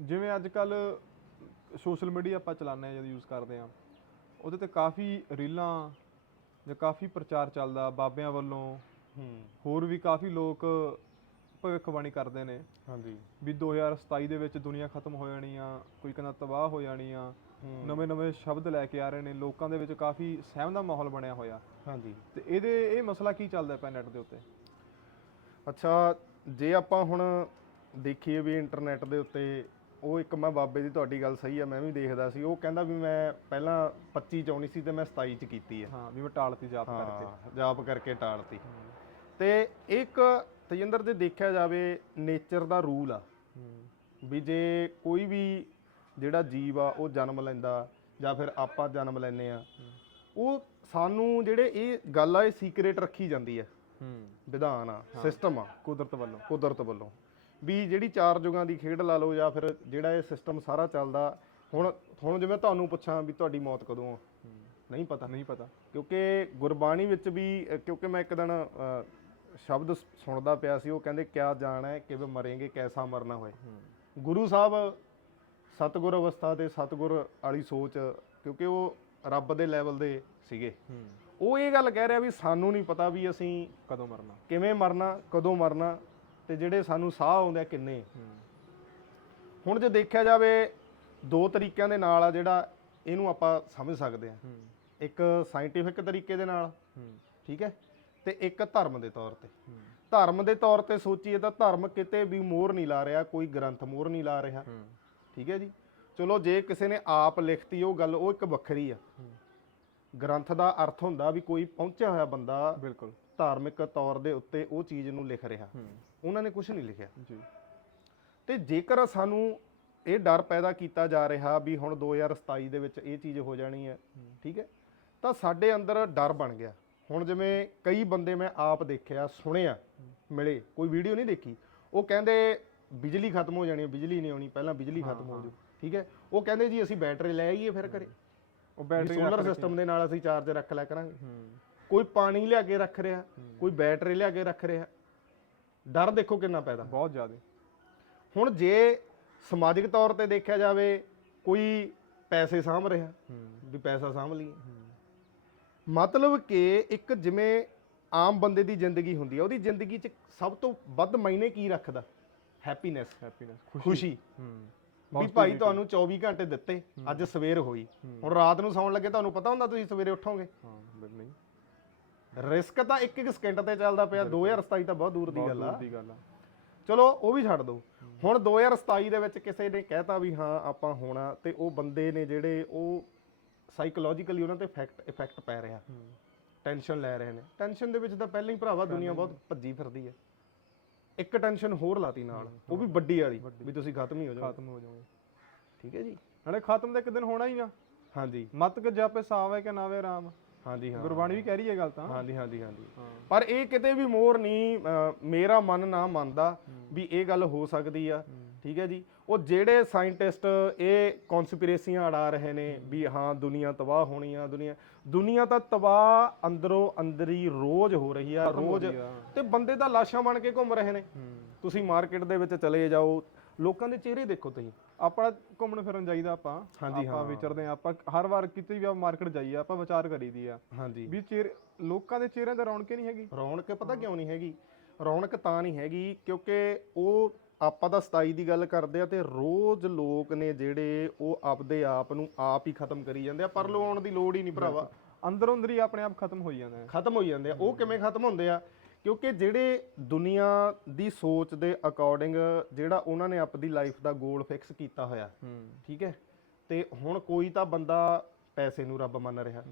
ਜਿਵੇਂ ਅੱਜ ਕੱਲ ਸੋਸ਼ਲ ਮੀਡੀਆ ਆਪਾਂ ਚਲਾਉਂਦੇ ਆ ਜਦ ਯੂਜ਼ ਕਰਦੇ ਆ ਉਹਦੇ ਤੇ ਕਾਫੀ ਰੀਲਾਂ ਜਾਂ ਕਾਫੀ ਪ੍ਰਚਾਰ ਚੱਲਦਾ ਬਾਬਿਆਂ ਵੱਲੋਂ। ਹੂੰ। ਹੋਰ ਵੀ ਕਾਫੀ ਲੋਕ ਭਵਿੱਖਬਾਣੀ ਕਰਦੇ ਨੇ। ਹਾਂਜੀ। ਵੀ 2027 ਦੇ ਵਿੱਚ ਦੁਨੀਆ ਖਤਮ ਹੋ ਜਾਣੀ ਆ ਕੋਈ ਕਹਿੰਦਾ ਤਬਾਹ ਹੋ ਜਾਣੀ ਆ ਹੂੰ। ਨਵੇਂ ਨਵੇਂ ਸ਼ਬਦ ਲੈ ਕੇ ਆ ਰਹੇ ਨੇ ਲੋਕਾਂ ਦੇ ਵਿੱਚ ਕਾਫੀ ਸਹਿਮ ਦਾ ਮਾਹੌਲ ਬਣਿਆ ਹੋਇਆ। ਹਾਂਜੀ। ਤੇ ਇਹਦੇ ਇਹ ਮਸਲਾ ਕੀ ਚੱਲਦਾ ਪਿਆ ਨੈਟ ਦੇ ਉੱਤੇ? ਅੱਛਾ ਜੇ ਆਪਾਂ ਹੁਣ ਦੇਖੀਏ ਵੀ ਇੰਟਰਨੈਟ ਦੇ ਉੱਤੇ ਉਹ ਇੱਕ ਮੈਂ ਬਾਬੇ ਦੀ ਤੁਹਾਡੀ ਗੱਲ ਸਹੀ ਆ ਮੈਂ ਵੀ ਦੇਖਦਾ ਸੀ। ਉਹ ਕਹਿੰਦਾ ਵੀ ਮੈਂ ਪਹਿਲਾਂ 25 ਚ ਆਉਣੀ ਸੀ ਤੇ ਮੈਂ 27 ਚ ਕੀਤੀ ਆ। ਹਾਂ ਵੀ ਮੈਂ ਟਾਲਤੀ ਜਾਪ ਕਰਕੇ। ਹਾਂ ਜਾਪ ਕਰਕੇ ਟਾਲਤੀ। ਤੇ ਇੱਕ ਤਜਿੰਦਰ ਜੇ ਦੇਖਿਆ ਜਾਵੇ ਨੇਚਰ ਦਾ ਰੂਲ ਆ। ਵੀ ਜੇ ਕੋਈ ਵੀ ਜਿਹੜਾ ਜੀਵ ਆ ਉਹ ਜਨਮ ਲੈਂਦਾ ਜਾਂ ਫਿਰ ਆਪਾਂ ਜਨਮ ਲੈਨੇ ਆ ਉਹ ਸਾਨੂੰ ਜਿਹੜੇ ਇਹ ਗੱਲ ਆ ਇਹ ਸੀਕ੍ਰੇਟ ਰੱਖੀ ਜਾਂਦੀ ਆ। ਹੂੰ। ਵਿਧਾਨ ਆ ਸਿਸਟਮ ਆ। ਕੁਦਰਤ ਵੱਲੋਂ। ਕੁਦਰਤ ਵੱਲੋਂ। ਵੀ ਜਿਹੜੀ ਚਾਰ ਯੁਗਾਂ ਦੀ ਖੇਡ ਲਾ ਲਓ ਜਾਂ ਫਿਰ ਜਿਹੜਾ ਇਹ ਸਿਸਟਮ ਸਾਰਾ ਚੱਲਦਾ ਹੁਣ ਹੁਣ ਜਿਵੇਂ ਤੁਹਾਨੂੰ ਪੁੱਛਾਂ ਵੀ ਤੁਹਾਡੀ ਮੌਤ ਕਦੋਂ ਆ? ਨਹੀਂ ਪਤਾ ਨਹੀਂ ਪਤਾ। ਕਿਉਂਕਿ ਗੁਰਬਾਣੀ ਵਿੱਚ ਵੀ ਕਿਉਂਕਿ ਮੈਂ ਇੱਕ ਦਿਨ ਸ਼ਬਦ ਸੁਣਦਾ ਪਿਆ ਸੀ ਉਹ ਕਹਿੰਦੇ ਕਿਆ ਜਾਣਾ ਹੈ ਕਿਵੇਂ ਮਰਾਂਗੇ ਕੈਸਾ ਮਰਨਾ ਹੋਏ। ਗੁਰੂ ਸਾਹਿਬ ਸਤਗੁਰ ਅਵਸਥਾ ਤੇ ਸਤਗੁਰ ਵਾਲੀ ਸੋਚ ਕਿਉਂਕਿ ਉਹ ਰੱਬ ਦੇ ਲੈਵਲ ਦੇ ਸੀਗੇ। ਉਹ ਇਹ ਗੱਲ ਕਹਿ ਰਿਹਾ ਵੀ ਸਾਨੂੰ ਨਹੀਂ ਪਤਾ ਵੀ ਅਸੀਂ ਕਦੋਂ ਮਰਨਾ। ਕਿਵੇਂ ਮਰਨਾ ਕਦੋਂ ਮਰਨਾ। ਤੇ ਜਿਹੜੇ ਸਾਨੂੰ ਸਾਹ ਆਉਂਦੇ ਆ ਕਿੰਨੇ। ਹੁਣ ਜੇ ਦੇਖਿਆ ਜਾਵੇ ਦੋ ਤਰੀਕਿਆਂ ਦੇ ਨਾਲ ਆ ਜਿਹੜਾ ਇਹਨੂੰ ਆਪਾਂ ਸਮਝ ਸਕਦੇ ਆ। ਇੱਕ ਸਾਇੰਟੀਫਿਕ ਤਰੀਕੇ ਦੇ ਨਾਲ ਠੀਕ ਹੈ ਤੇ ਇੱਕ ਧਰਮ ਦੇ ਤੌਰ ਤੇ। ਧਰਮ ਦੇ ਤੌਰ ਤੇ ਸੋਚੀਏ ਤਾਂ ਧਰਮ ਕਿਤੇ ਵੀ ਮੋਹਰ ਨਹੀਂ ਲਾ ਰਿਹਾ ਕੋਈ ਗ੍ਰੰਥ ਮੋਹਰ ਨਹੀਂ ਲਾ ਰਿਹਾ। ਠੀਕ ਹੈ ਜੀ? ਚਲੋ ਜੇ ਕਿਸੇ ਨੇ ਆਪ ਲਿਖਤੀ ਉਹ ਗੱਲ ਉਹ ਇੱਕ ਵੱਖਰੀ ਆ। ਗ੍ਰੰਥ ਦਾ ਅਰਥ ਹੁੰਦਾ ਵੀ ਕੋਈ ਪਹੁੰਚਿਆ ਹੋਇਆ ਬੰਦਾ ਬਿਲਕੁਲ। ਧਾਰਮਿਕ ਤੌਰ ਦੇ ਉੱਤੇ ਉਹ ਚੀਜ਼ ਨੂੰ ਲਿਖ ਰਿਹਾ। ਉਹਨਾਂ ਨੇ ਕੁਝ ਨਹੀਂ ਲਿਖਿਆ। ਜੀ। ਤੇ ਜੇਕਰ ਸਾਨੂੰ ਇਹ ਡਰ ਪੈਦਾ ਕੀਤਾ ਜਾ ਰਿਹਾ ਵੀ ਹੁਣ 2027 ਦੇ ਵਿੱਚ ਇਹ ਚੀਜ਼ ਹੋ ਜਾਣੀ ਹੈ ਠੀਕ ਹੈ ਤਾਂ ਸਾਡੇ ਅੰਦਰ ਡਰ ਬਣ ਗਿਆ। ਹੁਣ ਜਿਵੇਂ ਕਈ ਬੰਦੇ ਮੈਂ ਆਪ ਦੇਖਿਆ ਸੁਣਿਆ ਮਿਲੇ ਕੋਈ ਵੀਡੀਓ ਨਹੀਂ ਦੇਖੀ ਉਹ ਕਹਿੰਦੇ ਬਿਜਲੀ ਖਤਮ ਹੋ ਜਾਣੀ ਹੈ ਬਿਜਲੀ ਨਹੀਂ ਆਉਣੀ ਪਹਿਲਾਂ ਬਿਜਲੀ ਖਤਮ ਹੋ ਜੂ ਠੀਕ ਹੈ ਉਹ ਕਹਿੰਦੇ ਜੀ ਅਸੀਂ ਬੈਟਰੀ ਲੈ ਆਈਏ ਫਿਰ ਘਰੇ। ਉਹ ਬੈਟਰੀ ਸੋਲਰ ਸਿਸਟਮ ਦੇ ਨਾਲ ਅਸੀਂ ਚਾਰਜ ਰੱਖ ਲਿਆ ਕਰਾਂਗੇ। ਕੋਈ ਪਾਣੀ ਲਿਆ ਕੇ ਰੱਖ ਰਿਹਾ ਕੋਈ ਬੈਟਰੀ ਲਿਆ ਕੇ ਰੱਖ ਰਿਹਾ ਡਰ ਦੇਖੋ ਕਿੰਨਾ ਪੈਦਾ। ਬਹੁਤ ਜ਼ਿਆਦਾ। ਹੁਣ ਜੇ ਸਮਾਜਿਕ ਤੌਰ ਤੇ ਦੇਖਿਆ ਜਾਵੇ ਕੋਈ ਪੈਸੇ ਸਾਂਭ ਰਿਹਾ ਵੀ ਪੈਸਾ ਸਾਂਭ ਲਈਏ। ਮਤਲਬ ਕਿ ਇੱਕ ਜਿਵੇਂ ਆਮ ਬੰਦੇ ਦੀ ਜ਼ਿੰਦਗੀ ਹੁੰਦੀ ਹੈ ਉਹਦੀ ਜ਼ਿੰਦਗੀ 'ਚ ਸਭ ਤੋਂ ਵੱਧ ਮਾਇਨੇ ਕੀ ਰੱਖਦਾ? ਹੈਪੀਨੈਸ ਹੈਪੀਨੈਸ ਖੁਸ਼ੀ। ਹੂੰ। ਵੀ ਭਾਈ ਤੁਹਾਨੂੰ 24 ਘੰਟੇ ਦਿੱਤੇ ਅੱਜ ਸਵੇਰ ਹੋਈ। ਹੁਣ ਰਾਤ ਨੂੰ ਸੌਣ ਲੱਗੇ ਤੁਹਾਨੂੰ ਪਤਾ ਹੁੰਦਾ ਤੁਸੀਂ ਸਵੇਰੇ ਉੱਠੋਗੇ? ਹਾਂ ਨਹੀਂ ਰਿਸਕ ਤਾਂ ਇੱਕ ਇੱਕ ਸਕਿੰਟ ਤੇ ਚੱਲਦਾ ਪਿਆ 2027 ਤਾਂ ਬਹੁਤ ਦੂਰ ਦੀ ਗੱਲ ਆ। ਦੀ ਗੱਲ ਆ। ਚਲੋ ਉਹ ਵੀ ਛੱਡ ਦਿਓ ਹੁਣ 2027 ਦੇ ਵਿੱਚ ਕਿਸੇ ਨੇ ਕਹਿਤਾ ਵੀ ਹਾਂ ਆਪਾਂ ਹੋਣਾ ਤੇ ਉਹ ਬੰਦੇ ਨੇ ਜਿਹੜੇ ਉਹ ਸਾਈਕੋਲੋਜੀਕਲੀ ਉਹਨਾਂ ਤੇ ਇਫੈਕਟ ਇਫੈਕਟ ਪੈ ਰਿਹਾ। ਟੈਨਸ਼ਨ ਲੈ ਰਹੇ ਨੇ। ਟੈਨਸ਼ਨ ਦੇ ਵਿੱਚ ਤਾਂ ਪਹਿਲਾਂ ਹੀ ਭਰਾਵਾ ਦੁਨੀਆ ਬਹੁਤ ਭੱਜੀ ਫਿਰਦੀ ਹੈ। ਇੱਕ ਟੈਨਸ਼ਨ ਹੋਰ ਲਾਤੀ ਨਾਲ। ਉਹ ਵੀ ਵੱਡੀ ਵਾਲੀ ਵੀ ਤੁਸੀਂ ਖਤਮ ਹੀ ਹੋ ਜਾਓ ਖਤਮ ਹੋ ਜਾਓਗੇ। ਠੀਕ ਹੈ ਜੀ। ਨਾਲੇ ਖਤਮ ਤਾਂ ਇੱਕ ਦਿਨ ਹੋਣਾ ਹੀ ਆ। ਹਾਂਜੀ। ਮਤ ਕਿ ਜਾਪੇ ਸਾਵੇ ਕਿ ਨਾਵੇ ਰਾਮ। ਹਾਂਜੀ ਹਾਂ। ਗੁਰਬਾਣੀ ਵੀ ਕਹਿ ਰਹੀ ਹੈ ਗੱਲ ਤਾਂ। ਹਾਂਜੀ ਹਾਂਜੀ ਹਾਂਜੀ। ਪਰ ਇਹ ਕਿਤੇ ਵੀ ਮੋਰ ਨਹੀਂ ਮੇਰਾ ਮਨ ਨਾ ਮੰਨਦਾ ਵੀ ਇਹ ਗੱਲ ਹੋ ਸਕਦੀ ਆ। ਠੀਕ ਹੈ ਜੀ? ਉਹ ਜਿਹੜੇ ਸਾਇੰਟਿਸਟ ਇਹ ਕਨਸਪੀਰੇਸੀਆਂ ਅੜਾ ਰਹੇ ਨੇ ਵੀ ਹਾਂ ਦੁਨੀਆ ਤਬਾਹ ਹੋਣੀ ਆ ਦੁਨੀਆ ਦੁਨੀਆ ਤਾਂ ਤਬਾਹ ਅੰਦਰੋਂ ਅੰਦਰੀ ਰੋਜ਼ ਹੋ ਰਹੀ ਆ ਰੋਜ਼। ਤੇ ਬੰਦੇ ਤਾਂ ਲਾਸ਼ਾਂ ਬਣ ਕੇ ਘੁੰਮ ਰਹੇ ਨੇ। ਤੁਸੀਂ ਮਾਰਕੀਟ ਦੇ ਵਿੱਚ ਚਲੇ ਜਾਓ ਲੋਕਾਂ ਦੇ ਚਿਹਰੇ ਦੇਖੋ ਤੁਸੀਂ। ਆਪਣਾ ਘੁੰਮਣ ਫਿਰਨ ਜਾਈਦਾ ਆਪਾਂ। ਹਾਂਜੀ, ਆਪਾਂ ਵਿਚਰਦੇ ਆ ਆਪਾਂ ਹਰ ਵਾਰ ਕਿਤੇ ਵੀ ਮਾਰਕੀਟ ਜਾਈਏ ਆਪਾਂ ਵਿਚਾਰ ਕਰੀਦੀ ਆ। ਹਾਂਜੀ। ਵੀ ਚਿਹਰੇ ਲੋਕਾਂ ਦੇ ਚਿਹਰਿਆਂ ਤੇ ਰੌਣਕ ਹੀ ਨਹੀਂ ਹੈਗੀ। ਰੌਣਕ ਪਤਾ ਕਿਉਂ ਨਹੀਂ ਹੈਗੀ? ਰੌਣਕ ਤਾਂ ਨਹੀਂ ਹੈਗੀ ਕਿਉਂਕਿ ਉਹ ਆਪਾਂ ਤਾਂ 27 ਦੀ ਗੱਲ ਕਰਦੇ ਆ ਤੇ ਰੋਜ਼ ਲੋਕ ਨੇ ਜਿਹੜੇ ਉਹ ਆਪਦੇ ਆਪ ਨੂੰ ਆਪ ਹੀ ਖਤਮ ਕਰੀ ਜਾਂਦੇ ਆ ਪਰਲੋ ਆਉਣ ਦੀ ਲੋੜ ਹੀ ਨਹੀਂ ਭਰਾਵਾ। ਅੰਦਰੋਂ ਅੰਦਰ ਹੀ ਆਪਣੇ ਆਪ ਖਤਮ ਹੋਈ ਜਾਂਦਾ ਹੈ ਖਤਮ ਹੋਈ ਜਾਂਦੇ ਆ। ਉਹ ਕਿਵੇਂ ਖਤਮ ਹੁੰਦੇ ਆ? ਕਿਉਂਕਿ ਜਿਹੜੇ ਦੁਨੀਆ ਦੀ ਸੋਚ ਦੇ ਅਕੋਰਡਿੰਗ ਜਿਹੜਾ ਉਹਨਾਂ ਨੇ ਆਪਦੀ ਲਾਈਫ ਦਾ ਗੋਲ ਫਿਕਸ ਕੀਤਾ ਹੋਇਆ ਠੀਕ ਹੈ? ਤੇ ਹੁਣ ਕੋਈ ਤਾਂ ਬੰਦਾ ਪੈਸੇ ਨੂੰ ਰੱਬ ਮੰਨ ਰਿਹਾ।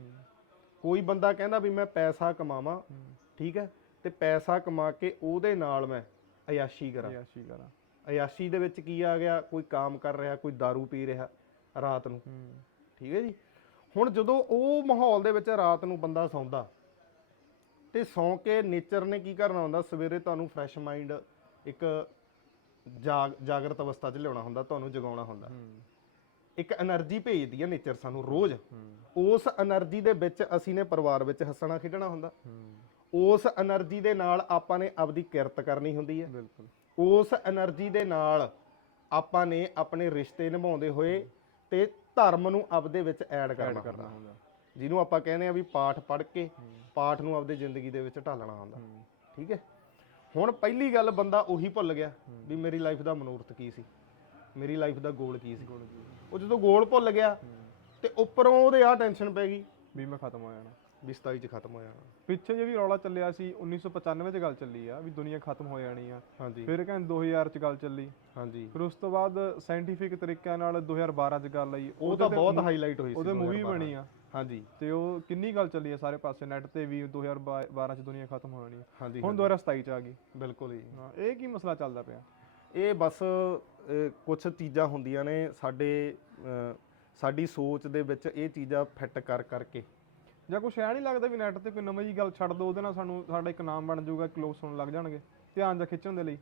ਕੋਈ ਬੰਦਾ ਕਹਿੰਦਾ ਵੀ ਮੈਂ ਪੈਸਾ ਕਮਾਵਾਂ ਠੀਕ ਹੈ? ਤੇ ਪੈਸਾ ਕਮਾ ਕੇ ਉਹਦੇ ਨਾਲ ਮੈਂ ਅਯਾਸ਼ੀ ਕਰਾਂ। ਯਾਸ਼ੀ ਕਰਾਂ। ਅਯਾਸ਼ੀ ਦੇ ਵਿੱਚ ਕੀ ਆ ਗਿਆ? ਕੋਈ ਕਾਮ ਕਰ ਰਿਹਾ ਕੋਈ दारू ਪੀ ਰਿਹਾ ਰਾਤ ਨੂੰ। ਠੀਕ ਹੈ ਜੀ? ਹੁਣ ਜਦੋਂ ਉਹ ਮਾਹੌਲ ਦੇ ਵਿੱਚ ਰਾਤ ਨੂੰ ਬੰਦਾ ਸੌਂਦਾ ਤੇ ਸੌਂ ਕੇ ਨੇਚਰ ਨੇ ਕੀ ਕਰਨਾ ਹੁੰਦਾ? ਸਵੇਰੇ ਤੁਹਾਨੂੰ ਫਰੈਸ਼ ਮਾਈਂਡ ਇੱਕ ਜਾਗਰਤ ਅਵਸਥਾ 'ਚ ਲਿਆਉਣਾ ਹੁੰਦਾ ਤੁਹਾਨੂੰ ਜਗਾਉਣਾ ਹੁੰਦਾ। ਇੱਕ એનર્ਜੀ ਭੇਜਦੀ ਹੈ ਨੇਚਰ ਸਾਨੂੰ ਰੋਜ਼। ਉਸ એનર્ਜੀ ਦੇ ਵਿੱਚ ਅਸੀਂ ਨੇ ਪਰਿਵਾਰ ਵਿੱਚ ਹੱਸਣਾ ਖੇਡਣਾ ਹੁੰਦਾ। ਉਸ એનર્ਜੀ ਦੇ ਨਾਲ ਆਪਾਂ ਨੇ ਆਪਦੀ ਕਿਰਤ ਕਰਨੀ ਹੁੰਦੀ ਹੈ ਬਿਲਕੁਲ। ਉਸ એનર્ਜੀ ਦੇ ਨਾਲ ਆਪਾਂ ਨੇ ਆਪਣੇ ਰਿਸ਼ਤੇ ਨਿਭਾਉਂਦੇ ਹੋਏ ਤੇ ਧਰਮ ਨੂੰ ਆਪਦੇ ਵਿੱਚ ਐਡ ਕਰਨਾ ਹੁੰਦਾ। ਜਿਹਨੂੰ ਆਪਾਂ ਕਹਿੰਦੇ ਆ ਵੀ ਪਾਠ ਪੜ੍ਹ ਕੇ ਪਾਠ ਨੂੰ ਆਪਦੇ ਜ਼ਿੰਦਗੀ ਦੇ ਵਿੱਚ ਢਾਲਣਾ ਹੂੰ। ਠੀਕ ਹੈ? ਹੁਣ ਪਹਿਲੀ ਗੱਲ ਬੰਦਾ ਉਹੀ ਭੁੱਲ ਗਿਆ ਵੀ ਮੇਰੀ ਲਾਈਫ ਦਾ ਮਨੋਰਥ ਕੀ ਸੀ? ਮੇਰੀ ਲਾਈਫ ਦਾ ਗੋਲ ਕੀ ਸੀ? ਉਹ ਜਦੋਂ ਗੋਲ ਭੁੱਲ ਗਿਆ ਤੇ ਉੱਪਰੋਂ ਉਹਦੇ ਆ ਟੈਨਸ਼ਨ ਪੈ ਗਈ ਵੀ ਮੈਂ ਖਤਮ ਹੋ ਜਾਣਾ। ਵੀ 27 ਚ ਖਤਮ ਹੋ ਜਾਣਾ ਪਿੱਛੇ ਜੇ ਵੀ ਰੌਲਾ ਚੱਲਿਆ ਸੀ 1995 ਚ ਗੱਲ ਚੱਲੀ ਆ ਵੀ ਦੁਨੀਆ ਖਤਮ ਹੋ ਜਾਣੀ ਆ। ਹਾਂਜੀ। ਫਿਰ ਕਹਿੰਦੇ 2000 ਚ ਗੱਲ ਚੱਲੀ। ਹਾਂਜੀ। ਫਿਰ ਉਸ ਤੋਂ ਬਾਅਦ ਸਾਇੰਟੀਫਿਕ ਤਰੀਕਿਆਂ ਨਾਲ 2012 ਚ ਗੱਲ ਆਈ। ਉਹ ਤਾਂ ਬਹੁਤ ਹਾਈਲਾਈਟ ਹੋਈ ਸੀ ਉਹਦੇ ਮੂਵੀ 2012 ਬਣੀ ਆ। ਹਾਂਜੀ। ਤੇ ਉਹ ਕਿੰਨੀ ਗੱਲ ਚੱਲੀ ਆ ਸਾਰੇ ਪਾਸੇ ਨੈਟ ਤੇ ਵੀ 2012 ਚ ਦੁਨੀਆ ਖਤਮ ਹੋ ਜਾਣੀ ਆ। ਹਾਂਜੀ ਹੁਣ 2027 ਚ ਆ ਗਈ। ਬਿਲਕੁਲ ਜੀ। ਹਾਂ ਇਹ ਕੀ ਮਸਲਾ ਚੱਲਦਾ ਪਿਆ? ਇਹ ਬਸ ਕੁਝ ਚੀਜ਼ਾਂ ਹੁੰਦੀਆਂ ਨੇ ਸਾਡੇ ਸਾਡੀ ਸੋਚ ਦੇ ਵਿੱਚ ਇਹ ਚੀਜ਼ਾਂ ਫਿੱਟ ਕਰ ਕਰਕੇ। ਜਾਂ ਕੁਛ ਐ ਨਹੀਂ ਲੱਗਦਾ ਵੀ ਨੈਟ ਤੇ ਕੋਈ ਨਵੀਂ ਜਿਹੀ ਗੱਲ ਛੱਡ ਦੋ ਉਹਦੇ ਨਾਲ ਸਾਨੂੰ ਸਾਡਾ ਇੱਕ ਨਾਮ ਬਣ ਜਾਊਗਾ ਕਿ ਲੋਕ ਸੁਣਨ ਲੱਗ ਜਾਣਗੇ। ਧਿਆਨ ਜਾਂ ਖਿੱਚਣ ਦੇ ਲਈ।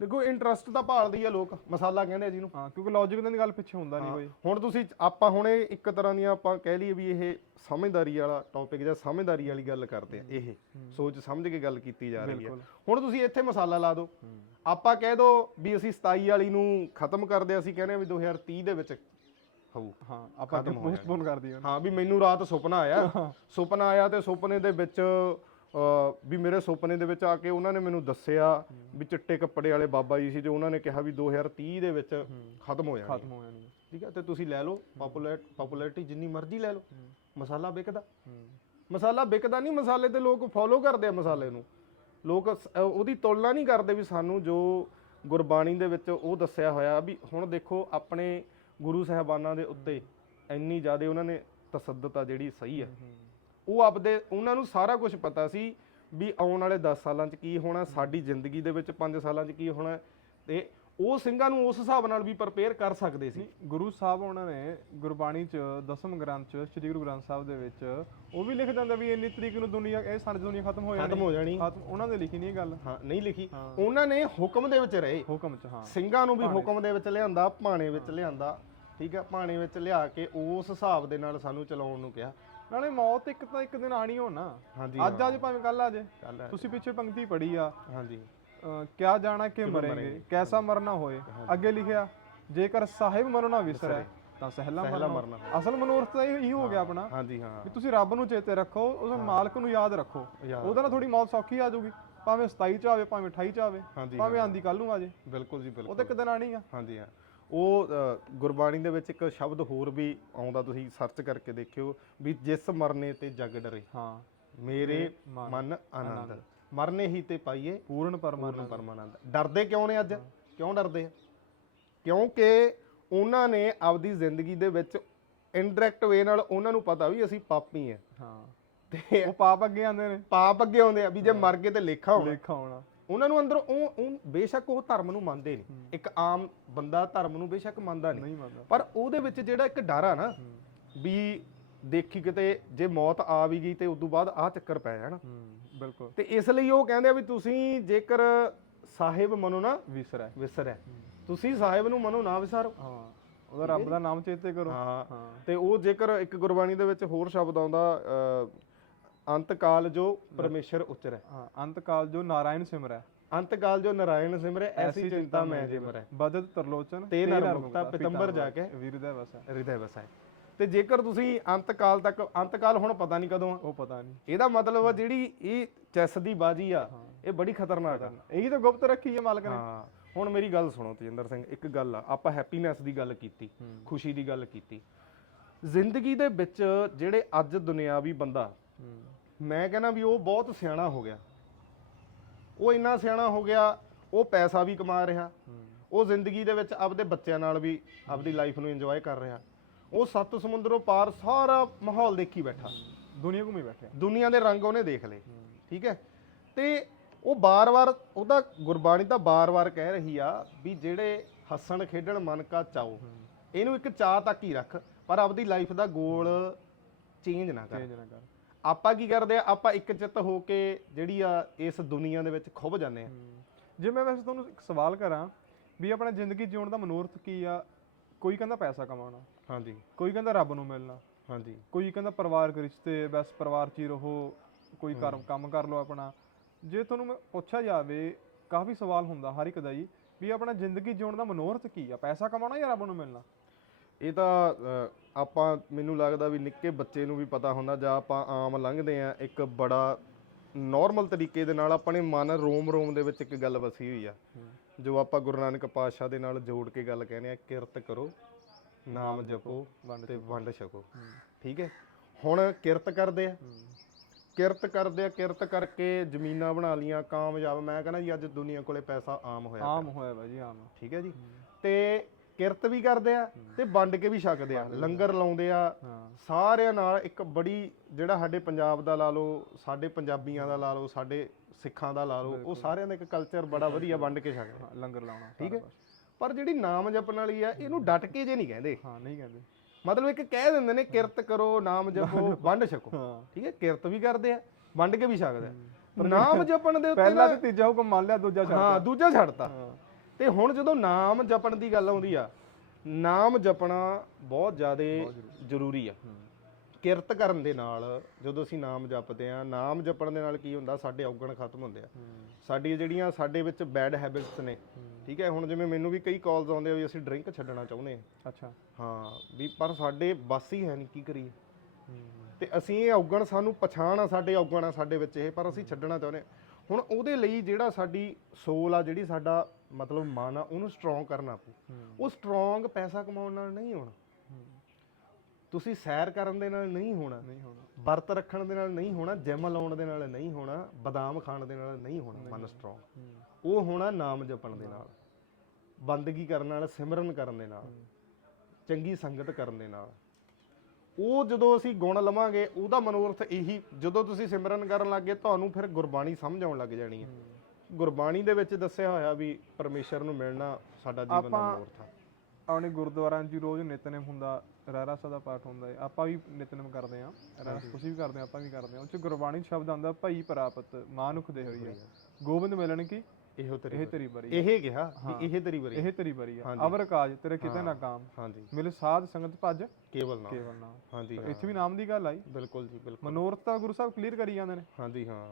ਦੇਖੋ ਇੰਟਰਸਟ ਤਾਂ ਭਾਲਦੀ ਆ ਲੋਕ ਮਸਾਲਾ ਕਹਿੰਦੇ ਆ ਜਿਹਨੂੰ। ਹਾਂ। ਕਿਉਂਕਿ ਲੌਜੀਕ ਦੀ ਗੱਲ ਪਿੱਛੇ ਹੁੰਦਾ ਨਹੀਂ ਕੋਈ। ਹੁਣ ਤੁਸੀਂ ਆਪਾਂ ਹੁਣ ਇਹ ਇੱਕ ਤਰ੍ਹਾਂ ਦੀਆਂ ਆਪਾਂ ਕਹਿ ਲਈਏ ਵੀ ਇਹ ਸਮਝਦਾਰੀ ਵਾਲਾ ਟੌਪਿਕ ਜਾਂ ਸਮਝਦਾਰੀ ਵਾਲੀ ਗੱਲ ਕਰਦੇ ਆ ਇਹ। ਸੋਚ ਸਮਝ ਕੇ ਗੱਲ ਕੀਤੀ ਜਾ ਰਹੀ ਹੈ। ਹੁਣ ਤੁਸੀਂ ਇੱਥੇ ਮਸਾਲਾ ਲਾ ਦਿਓ। ਆਪਾਂ ਕਹਿ ਦੋ ਵੀ ਅਸੀਂ 27 ਵਾਲੀ ਨੂੰ ਖਤਮ ਕਰਦੇ ਆ, ਅਸੀਂ ਕਹਿੰਦੇ ਆ ਵੀ 2030 ਦੇ ਵਿੱਚ ਹੋਊ। ਹਾਂ ਆਪਾਂ ਖਤਮ ਹੋ ਪੋਸਟਪੋਨ ਕਰ ਦਈਏ ਹਾਂ ਵੀ ਮੈਨੂੰ ਰਾਤ ਸੁਪਨਾ ਆਇਆ। ਸੁਪਨਾ ਆਇਆ ਤੇ ਸੁਪਨੇ ਦੇ ਵਿੱਚ ਵੀ ਮੇਰੇ ਸੁਪਨੇ ਦੇ ਵਿੱਚ ਆ ਕੇ ਉਹਨਾਂ ਨੇ ਮੈਨੂੰ ਦੱਸਿਆ ਵੀ ਚਿੱਟੇ ਕੱਪੜੇ ਵਾਲੇ ਬਾਬਾ ਜੀ ਸੀ ਤੇ ਉਹਨਾਂ ਨੇ ਕਿਹਾ ਵੀ 2030 ਦੇ ਵਿੱਚ ਖਤਮ ਹੋ ਜਾਣਾ ਖਤਮ ਹੋ ਜਾਣੀ। ਠੀਕ ਹੈ ਤੇ ਤੁਸੀਂ ਲੈ ਲਓ ਪਪੂਲਰ ਪਪੂਲੈਰਿਟੀ ਜਿੰਨੀ ਮਰਜ਼ੀ ਲੈ ਲਓ। ਮਸਾਲਾ ਵਿਕਦਾ। ਮਸਾਲਾ ਵਿਕਦਾ ਨਹੀਂ ਮਸਾਲੇ ਤੇ ਲੋਕ ਫੋਲੋ ਕਰਦੇ ਆ ਮਸਾਲੇ ਨੂੰ। ਲੋਕ ਸ- ਅਹ ਉਹਦੀ ਤੁਲਨਾ ਨਹੀਂ ਕਰਦੇ ਵੀ ਸਾਨੂੰ ਜੋ ਗੁਰਬਾਣੀ ਦੇ ਵਿੱਚ ਉਹ ਦੱਸਿਆ ਹੋਇਆ ਵੀ ਹੁਣ ਦੇਖੋ ਆਪਣੇ ਗੁਰੂ ਸਾਹਿਬਾਨਾਂ ਦੇ ਉੱਤੇ ਇੰਨੀ ਜ਼ਿਆਦਾ ਉਹਨਾਂ ਨੇ ਤਸੱਦਦ ਆ ਜਿਹੜੀ ਸਹੀ ਆ। ਉਹ ਆਪਦੇ ਉਹਨਾਂ ਨੂੰ ਸਾਰਾ ਕੁਝ ਪਤਾ ਸੀ ਵੀ ਆਉਣ ਵਾਲੇ 10 ਸਾਲਾਂ 'ਚ ਕੀ ਹੋਣਾ ਸਾਡੀ ਜ਼ਿੰਦਗੀ ਦੇ ਵਿੱਚ 5 ਸਾਲਾਂ 'ਚ ਕੀ ਹੋਣਾ ਤੇ ਉਹ ਸਿੰਘਾਂ ਨੂੰ ਉਸ ਹਿਸਾਬ ਨਾਲ ਵੀ ਪ੍ਰਪੇਅਰ ਕਰ ਸਕਦੇ ਸੀ। ਗੁਰੂ ਸਾਹਿਬ ਉਹਨਾਂ ਨੇ ਗੁਰਬਾਣੀ ਚ ਦਸਮ ਗ੍ਰੰਥ ਚ ਸ੍ਰੀ ਗੁਰੂ ਗ੍ਰੰਥ ਸਾਹਿਬ ਦੇ ਵਿੱਚ ਉਹ ਵੀ ਲਿਖ ਦਿੰਦਾ ਵੀ ਇੰਨੀ ਤਰੀਕ ਨੂੰ ਦੁਨੀਆ ਇਹ ਸਾਡੀ ਦੁਨੀਆ ਖਤਮ ਹੋ ਜਾਣੀ। ਖਤਮ ਹੋ ਜਾਣੀ। ਉਹਨਾਂ ਦੇ ਲਿਖੀ ਨਹੀਂ ਇਹ ਗੱਲ। ਹਾਂ ਨਹੀਂ ਲਿਖੀ। ਉਹਨਾਂ ਨੇ ਹੁਕਮ ਦੇ ਵਿੱਚ ਰਹੇ। ਹੁਕਮ ਚ ਹਾਂ। ਸਿੰਘਾਂ ਨੂੰ ਵੀ ਹੁਕਮ ਦੇ ਵਿੱਚ ਲਿਆਂਦਾ ਭਾਣੇ ਵਿੱਚ ਲਿਆਂਦਾ। ਠੀਕ ਹੈ ਭਾਣੇ ਵਿੱਚ ਲਿਆ ਕੇ ਉਸ ਹਿਸਾਬ ਦੇ ਨਾਲ ਸਾਨੂੰ ਚਲਾਉਣ ਨੂੰ ਕਿਹਾ। ਨਾਲੇ ਮੌਤ ਇੱਕ ਤਾਂ ਇੱਕ ਦਿਨ ਆਣੀ ਹੋਣਾ ਹਾਂਜੀ ਅੱਜ ਅੱਜ ਭਾਵੇਂ ਕੱਲ ਆ ਜੇ। ਤੁਸੀਂ ਪਿੱਛੇ ਪੰਕਤੀ ਪੜ੍ਹੀ ਆ। ਹਾਂਜੀ। ਕਿਆ ਜਾਣਾ ਕਿ ਮਰਾਂਗੇ? ਕੈਸਾ ਮਰਨਾ ਹੋਏ? ਅੱਗੇ ਲਿਖਿਆ ਜੇਕਰ ਸਾਹਿਬ ਮਰਨਾ ਵਿਸਰੈ ਤਾਂ ਸਹਿਲਾ ਮਰਨਾ ਅਸਲ ਮਨੋਰਥ ਤਾਂ ਇਹ ਹੀ ਗਿਆ ਆਪਣਾ ਹਾਂਜੀ ਹਾਂ। ਵੀ ਤੁਸੀਂ ਰੱਬ ਨੂੰ ਚੇਤੇ ਰੱਖੋ ਉਸ ਮਾਲਕ ਨੂੰ ਯਾਦ ਰੱਖੋ। ਉਹਦੇ ਨਾਲ ਥੋੜੀ ਮੌਤ ਸੌਖੀ ਆ ਜਾਊਗੀ। ਭਾਵੇਂ 27 ਚ ਆਵੇ ਭਾਵੇਂ 28 ਚ ਆਵੇ ਭਾਵੇਂ ਆਂਦੀ ਕੱਲ ਨੂੰ ਆ ਜੇ। ਬਿਲਕੁਲ ਜੀ ਬਿਲਕੁਲ ਉਹ ਤਾਂ ਇੱਕ ਦਿਨ ਆਣੀ ਆ। ਹਾਂਜੀ ਹਾਂ। ਉਹ ਗੁਰਬਾਣੀ ਦੇ ਵਿੱਚ ਇੱਕ ਸ਼ਬਦ ਹੋਰ ਵੀ ਆਉਂਦਾ ਤੁਸੀਂ ਸਰਚ ਕਰਕੇ ਦੇਖਿਓ ਵੀ ਜਿਸ ਮਰਨੇ ਤੇ ਜਗ ਡਰੇ ਹਾਂ। ਮੇਰੇ ਮਨ ਆਨੰਦ। ਮਰਨੇ ਹੀ ਤੇ ਪਾਈਏ ਪੂਰਨ ਪਰਮਾਨੰਦ। ਪਰਮਾਨੰਦ। ਡਰਦੇ ਕਿਉਂ ਨੇ ਅੱਜ? ਕਿਉਂ ਡਰਦੇ ਆ? ਕਿਉਂਕਿ ਉਹਨਾਂ ਨੇ ਆਪਦੀ ਜ਼ਿੰਦਗੀ ਦੇ ਵਿੱਚ ਇਨਡਾਇਰੈਕਟ ਵੇ ਨਾਲ ਉਹਨਾਂ ਨੂੰ ਪਤਾ ਵੀ ਅਸੀਂ ਪਾਪੀ ਆ। ਹਾਂ। ਤੇ ਉਹ ਪਾਪ ਅੱਗੇ ਆਂਦੇ ਨੇ। ਪਾਪ ਅੱਗੇ ਆਉਂਦੇ ਆ ਵੀ ਜੇ ਮਰ ਗਏ ਤੇ ਲੇਖਾ ਹੋਣਾ। ਲੇਖਾ ਹੋਣਾ। ਉਹਨਾਂ ਨੂੰ ਅੰਦਰੋਂ ਉਹ ਉਹ ਬੇਸ਼ੱਕ ਉਹ ਧਰਮ ਨੂੰ ਮੰਨਦੇ ਨਹੀਂ ਇੱਕ ਆਮ ਬੰਦਾ ਧਰਮ ਨੂੰ ਬੇਸ਼ੱਕ ਮੰਨਦਾ ਨਹੀਂ। ਪਰ ਉਹਦੇ ਵਿੱਚ ਜਿਹੜਾ ਇੱਕ ਡਰ ਆ ਨਾ ਵੀ ਦੇਖੀ ਕਿਤੇ ਜੇ ਮੌਤ ਆ ਵੀ ਗਈ ਤੇ ਉਦੋਂ ਬਾਅਦ ਆ ਚੱਕਰ ਪੈ ਜਾਣਾ। ਬਿਲਕੁਲ। ਤੇ ਇਸ ਲਈ ਉਹ ਕਹਿੰਦੇ ਆ ਵੀ ਤੁਸੀਂ ਜੇਕਰ ਸਾਹਿਬ ਮੰਨੋ ਨਾ ਵਿਸਰੈ। ਵਿਸਰੈ। ਤੁਸੀਂ ਸਾਹਿਬ ਨੂੰ ਮੰਨੋ ਨਾ ਵਿਸਾਰੋ। ਹਾਂ। ਉਹਦਾ ਰੱਬ ਦਾ ਨਾਮ ਚੇਤੇ ਕਰੋ। ਹਾਂ। ਤੇ ਉਹ ਜੇਕਰ ਇੱਕ ਗੁਰਬਾਣੀ ਦੇ ਵਿੱਚ ਹੋਰ ਸ਼ਬਦ ਆਉਂਦਾ ਅੰਤ ਕਾਲ ਜੋ ਪਰਮੇਸ਼ਰ ਉਚਰੈ। ਹਾਂ ਅੰਤ ਕਾਲ ਜੋ ਨਾਰਾਇਣ ਸਿਮਰੈ। ਅੰਤ ਕਾਲ ਜੋ ਨਰਾਇਣ ਸਿਮਰੈ ਐਸੀ ਚਿੰਤਾ ਮੈਂ ਜੇ ਮਰੈ ਬਦਤ ਤਰਲੋਚਨ ਤੇ ਨਰ ਮੁਕਤਾ ਪਿਤੰਬਰ ਜਾ ਕੇ ਵੀਰਦੈ ਵਸੈ। ਹਿਰਦੈ ਵਸਾਏ ਤੇ ਜੇਕਰ ਤੁਸੀਂ ਅੰਤ ਕਾਲ ਤੱਕ ਅੰਤ ਕਾਲ ਹੁਣ ਪਤਾ ਨਹੀਂ ਕਦੋਂ ਆ। ਉਹ ਪਤਾ ਨਹੀਂ। ਇਹਦਾ ਮਤਲਬ ਆ ਜਿਹੜੀ ਇਹ ਚੈਸ ਦੀ ਬਾਜੀ ਆ ਇਹ ਬੜੀ ਖਤਰਨਾਕ ਆ। ਇਹੀ ਤਾਂ ਗੁਪਤ ਰੱਖੀ ਹੈ ਮਾਲਕ ਨੇ। ਹੁਣ ਮੇਰੀ ਗੱਲ ਸੁਣੋ ਤੇਜਿੰਦਰ ਸਿੰਘ ਇੱਕ ਗੱਲ ਆ ਆਪਾਂ ਹੈਪੀਨੈਸ ਦੀ ਗੱਲ ਕੀਤੀ ਖੁਸ਼ੀ ਦੀ ਗੱਲ ਕੀਤੀ। ਜ਼ਿੰਦਗੀ ਦੇ ਵਿੱਚ ਜਿਹੜੇ ਅੱਜ ਦੁਨਿਆਵੀ ਬੰਦਾ ਮੈਂ ਕਹਿੰਦਾ ਵੀ ਉਹ ਬਹੁਤ ਸਿਆਣਾ ਹੋ ਗਿਆ। ਉਹ ਇੰਨਾ ਸਿਆਣਾ ਹੋ ਗਿਆ ਉਹ ਪੈਸਾ ਵੀ ਕਮਾ ਰਿਹਾ। ਉਹ ਜ਼ਿੰਦਗੀ ਦੇ ਵਿੱਚ ਆਪਦੇ ਬੱਚਿਆਂ ਨਾਲ ਵੀ ਆਪਦੀ ਲਾਈਫ ਨੂੰ ਇੰਜੋਏ ਕਰ ਰਿਹਾ। ਉਹ ਸੱਤ ਸਮੁੰਦਰੋਂ ਪਾਰ ਸਾਰਾ ਮਾਹੌਲ ਦੇਖੀ ਬੈਠਾ। ਦੁਨੀਆ ਘੁੰਮੀ ਬੈਠਿਆ ਦੁਨੀਆ ਦੇ ਰੰਗ ਉਹਨੇ ਦੇਖ ਲਏ। ਠੀਕ ਹੈ? ਤੇ ਉਹ ਬਾਰ-ਬਾਰ ਉਹਦਾ ਗੁਰਬਾਣੀ ਤਾਂ ਬਾਰ-ਬਾਰ ਕਹਿ ਰਹੀ ਆ ਵੀ ਜਿਹੜੇ ਹੱਸਣ ਖੇਡਣ ਮਨ ਕਾ ਚਾਓ ਇਹਨੂੰ ਇੱਕ ਚਾਹ ਤੱਕ ਹੀ ਰੱਖ ਪਰ ਆਪਦੀ ਲਾਈਫ ਦਾ ਗੋਲ ਚੇਂਜ ਨਾ ਕਰ। ਚੇਂਜ ਨਾ ਕਰ। ਆਪਾਂ ਕੀ ਕਰਦੇ ਆ? ਆਪਾਂ ਇੱਕ ਚਿੱਤ ਹੋ ਕੇ ਜਿਹੜੀ ਆ ਇਸ ਦੁਨੀਆ ਦੇ ਵਿੱਚ ਖੁੱਭ ਜਾਂਦੇ ਆ। ਜੇ ਮੈਂ ਵੈਸੇ ਤੁਹਾਨੂੰ ਇੱਕ ਸਵਾਲ ਕਰਾਂ ਵੀ ਆਪਣਾ ਜ਼ਿੰਦਗੀ ਜਿਉਣ ਦਾ ਮਨੋਰਥ ਕੀ ਆ? ਕੋਈ ਕਹਿੰਦਾ ਪੈਸਾ ਕਮਾਉਣਾ। ਹਾਂਜੀ। ਕੋਈ ਕਹਿੰਦਾ ਰੱਬ ਨੂੰ ਮਿਲਣਾ। ਹਾਂਜੀ। ਕੋਈ ਕਹਿੰਦਾ ਪਰਿਵਾਰਕ ਰਿਸ਼ਤੇ ਬਸ ਪਰਿਵਾਰ 'ਚ ਹੀ ਰਹੋ ਕੋਈ ਕਰ ਕੰਮ ਕਰ ਲਓ ਆਪਣਾ। ਜੇ ਤੁਹਾਨੂੰ ਮੈਂ ਪੁੱਛਿਆ ਜਾਵੇ ਕਾਫੀ ਸਵਾਲ ਹੁੰਦਾ ਹਰ ਇੱਕ ਦਾ ਹੀ ਵੀ ਆਪਣਾ ਜ਼ਿੰਦਗੀ ਜਿਉਣ ਦਾ ਮਨੋਰਥ ਕੀ ਆ? ਪੈਸਾ ਕਮਾਉਣਾ ਜਾਂ ਰੱਬ ਨੂੰ ਮਿਲਣਾ? ਇਹ ਤਾਂ ਅ, ਆਪਾਂ ਮੈਨੂੰ ਲੱਗਦਾ ਵੀ ਨਿੱਕੇ ਬੱਚੇ ਨੂੰ ਵੀ ਪਤਾ ਹੁੰਦਾ ਜਾਂ ਆਪਾਂ ਆਮ ਲੰਘਦੇ ਆ ਇੱਕ ਬੜਾ ਨਾਰਮਲ ਤਰੀਕੇ ਦੇ ਨਾਲ ਆਪਣੇ ਮਨ ਰੋਮ ਰੋਮ ਦੇ ਵਿੱਚ ਇੱਕ ਗੱਲ ਵਸੀ ਹੋਈ ਆ। ਜੋ ਆਪਾਂ ਗੁਰੂ ਨਾਨਕ ਪਾਤਸ਼ਾਹ ਦੇ ਨਾਲ ਜੋੜ ਕੇ ਗੱਲ ਕਹਿੰਦੇ ਆ ਕਿਰਤ ਕਰੋ। ਨਾਮ ਜਪੋ ਤੇ ਵੰਡ ਛਕੋ ਠੀਕ ਹੈ? ਹੁਣ ਕਿਰਤ ਕਰਦੇ ਆ। ਕਿਰਤ ਕਰਦੇ ਆ ਕਿਰਤ ਕਰਕੇ ਜ਼ਮੀਨਾਂ ਬਣਾ ਲੀਆਂ ਕਾਮਯਾਬ। ਮੈਂ ਕਹਿੰਦਾ ਜੀ ਅੱਜ ਦੁਨੀਆ ਕੋਲੇ ਪੈਸਾ ਆਮ ਹੋਇਆ ਆਮ ਹੋਇਆ ਵਾ ਜੀ ਆਮ। ਠੀਕ ਹੈ ਜੀ? ਤੇ ਕਿਰਤ ਵੀ ਕਰਦੇ ਆ ਤੇ ਵੰਡ ਕੇ ਵੀ ਛਕਦੇ ਆ। ਲੰਗਰ ਲਾਉਂਦੇ ਆ। ਸਾਰਿਆਂ ਨਾਲ ਇੱਕ ਬੜੀ ਜਿਹੜਾ ਸਾਡੇ ਪੰਜਾਬ ਦਾ ਲਾ ਲਓ ਸਾਡੇ ਪੰਜਾਬੀਆਂ ਦਾ ਲਾ ਲਓ ਸਾਡੇ ਸਿੱਖਾਂ ਦਾ ਲਾ ਲਓ ਉਹ ਸਾਰਿਆਂ ਦਾ ਇੱਕ ਕਲਚਰ ਬੜਾ ਵਧੀਆ ਵੰਡ ਕੇ ਛਕਦੇ ਲੰਗਰ ਲਾਉਣਾ ਠੀਕ ਹੈ। ਪਰ ਜਿਹੜੀ ਨਾਮ ਜਪਣ ਵਾਲੀ ਆ ਇਹਨੂੰ ਡਟ ਕੇ ਜੇ ਨਹੀਂ ਕਹਿੰਦੇ। ਹਾਂ ਨਹੀਂ ਕਹਿੰਦੇ। ਮਤਲਬ ਇੱਕ ਕਹਿ ਦਿੰਦੇ ਨੇ ਕਿਰਤ ਕਰੋ ਨਾਮ ਜਪੋ ਵੰਡ ਛਕੋ। ਠੀਕ ਹੈ ਕਿਰਤ ਵੀ ਕਰਦੇ ਆ ਵੰਡ ਕੇ ਵੀ ਛਕਦੇ ਆ। ਨਾਮ ਜਪਣ ਦੇ ਉੱਤੇ ਪਹਿਲਾ ਤੇ ਤੀਜਾ ਹੁਕਮ ਮੰਨ ਲਿਆ ਦੂਜਾ ਛੱਡ ਹਾਂ ਦੂਜਾ ਛੱਡਤਾ। ਤੇ ਹੁਣ ਜਦੋਂ ਨਾਮ ਜਪਣ ਦੀ ਗੱਲ ਆਉਂਦੀ ਆ ਨਾਮ ਜਪਣਾ ਬਹੁਤ ਜ਼ਿਆਦਾ ਜ਼ਰੂਰੀ। ਆ। ਕਿਰਤ ਕਰਨ ਦੇ ਨਾਲ ਜਦੋਂ ਅਸੀਂ ਨਾਮ ਜਪਦੇ ਆ ਨਾਮ ਜਪਣ ਦੇ ਨਾਲ ਕੀ ਹੁੰਦਾ ਸਾਡੇ ਔਗਣ ਖਤਮ ਹੁੰਦੇ ਆ। ਸਾਡੀ ਜਿਹੜੀਆਂ ਸਾਡੇ ਵਿੱਚ ਬੈਡ ਹੈਬਿਟਸ ਨੇ ਠੀਕ ਹੈ ਹੁਣ ਜਿਵੇਂ ਮੈਨੂੰ ਵੀ ਕਈ ਕਾਲਸ ਆਉਂਦੇ ਆ ਵੀ ਅਸੀਂ ਡਰਿੰਕ ਛੱਡਣਾ ਚਾਹੁੰਦੇ ਆ। ਅੱਛਾ। ਹਾਂ ਵੀ ਪਰ ਸਾਡੇ ਬਸ ਹੀ ਹੈ ਨਹੀਂ ਕੀ ਕਰੀਏ? ਤੇ ਅਸੀਂ ਇਹ ਔਗਣ ਸਾਨੂੰ ਪਛਾਣ ਆ ਸਾਡੇ ਔਗਣ ਆ ਸਾਡੇ ਵਿੱਚ ਇਹ ਪਰ ਅਸੀਂ ਛੱਡਣਾ ਚਾਹੁੰਦੇ। ਹੁਣ ਉਹਦੇ ਲਈ ਜਿਹੜਾ ਸਾਡੀ ਸੋਲ ਆ ਜਿਹੜੀ ਸਾਡਾ ਮਤਲਬ ਮਨ ਆ ਉਹਨੂੰ ਸਟਰੋਂਗ ਕਰਨਾ ਪਊ। ਉਹ ਸਟਰੋਂਗ ਪੈਸਾ ਕਮਾਉਣ ਨਾਲ ਨਹੀਂ ਹੋਣਾ। ਤੁਸੀਂ ਸੈਰ ਕਰਨ ਦੇ ਨਾਲ ਨਹੀਂ ਹੋਣਾ ਨਹੀਂ ਹੋਣਾ। ਵਰਤ ਰੱਖਣ ਦੇ ਨਾਲ ਨਹੀਂ ਹੋਣਾ ਜਿਮ ਲਾਉਣ ਦੇ ਨਾਲ ਨਹੀਂ ਹੋਣਾ ਬਦਾਮ ਖਾਣ ਦੇ ਨਾਲ ਨਹੀਂ ਹੋਣਾ ਮਨ ਸਟਰੋਂਗ ਉਹ ਹੋਣਾ ਨਾਮ ਜਪਣ ਦੇ ਨਾਲ ਬੰਦਗੀ ਕਰਨ ਨਾਲ ਸਿਮਰਨ ਕਰਨ ਦੇ ਨਾਲ ਚੰਗੀ ਸੰਗਤ ਕਰਨ ਦੇ ਨਾਲ। ਉਹ ਜਦੋਂ ਅਸੀਂ ਗੁਣ ਲਵਾਂਗੇ ਉਹਦਾ ਮਨੋਰਥ ਇਹੀ ਜਦੋਂ ਤੁਸੀਂ ਸਿਮਰਨ ਕਰਨ ਲੱਗੇ ਤੁਹਾਨੂੰ ਫਿਰ ਗੁਰਬਾਣੀ ਸਮਝ ਆਉਣ ਲੱਗ ਜਾਣੀ ਹੈ। ਗੁਰਬਾਣੀ ਦੇ ਵਿੱਚ ਦੱਸਿਆ ਹੋਇਆ ਵੀ ਪਰਮੇਸ਼ਰ ਨੂੰ ਮਿਲਣਾ ਸਾਡਾ ਜੀਵਨ ਦਾ ਮਨੋਰਥ ਆ। ਆਪਣੇ ਗੁਰਦੁਆਰਿਆਂ 'ਚ ਰੋਜ਼ ਨਿਤਨੇਮ ਹੁੰਦਾ ਰਹਿਰਾ ਸਾਹਿਬ ਦਾ ਪਾਠ ਹੁੰਦਾ ਹੈ। ਆਪਾਂ ਵੀ ਨਿਤਨੇਮ ਕਰਦੇ ਆ ਤੁਸੀਂ ਵੀ ਕਰਦੇ ਆ ਆਪਾਂ ਵੀ ਕਰਦੇ ਆ ਉਹ 'ਚ ਗੁਰਬਾਣੀ ਸ਼ਬਦ ਆਉਂਦਾ ਭਈ ਪ੍ਰਾਪਤ ਮਾਨੁਖ ਦੇ ਹੋਈ ਹੈ ਗੋਬਿੰਦ ਮਿਲਣ ਕੀ? ਇਹੋ ਤੇਰੀ ਇਹ ਤੇਰੀ ਬਰੀ ਇਹ ਕਿਹਾ ਵੀ ਇਹ ਤੇਰੀ ਵਰੀ ਇਹ ਤੇਰੀ ਬਰੀ ਆ ਅਵਰ ਕਾਜ ਤੇਰੇ ਕਿਤੇ ਨਾ ਕਾਮ। ਹਾਂਜੀ। ਮਿਲ ਸਾਧ ਸੰਗਤ ਭਜ। ਕੇਵਲ ਨਾਮ। ਕੇਵਲ ਨਾਮ। ਹਾਂਜੀ ਇੱਥੇ ਵੀ ਨਾਮ ਦੀ ਗੱਲ ਆਈ। ਬਿਲਕੁਲ ਜੀ ਬਿਲਕੁਲ। ਮਨੋਰਥ ਤਾਂ ਗੁਰੂ ਸਾਹਿਬ ਕਲੀਅਰ ਕਰੀ ਜਾਂਦੇ ਨੇ। ਹਾਂਜੀ ਹਾਂ।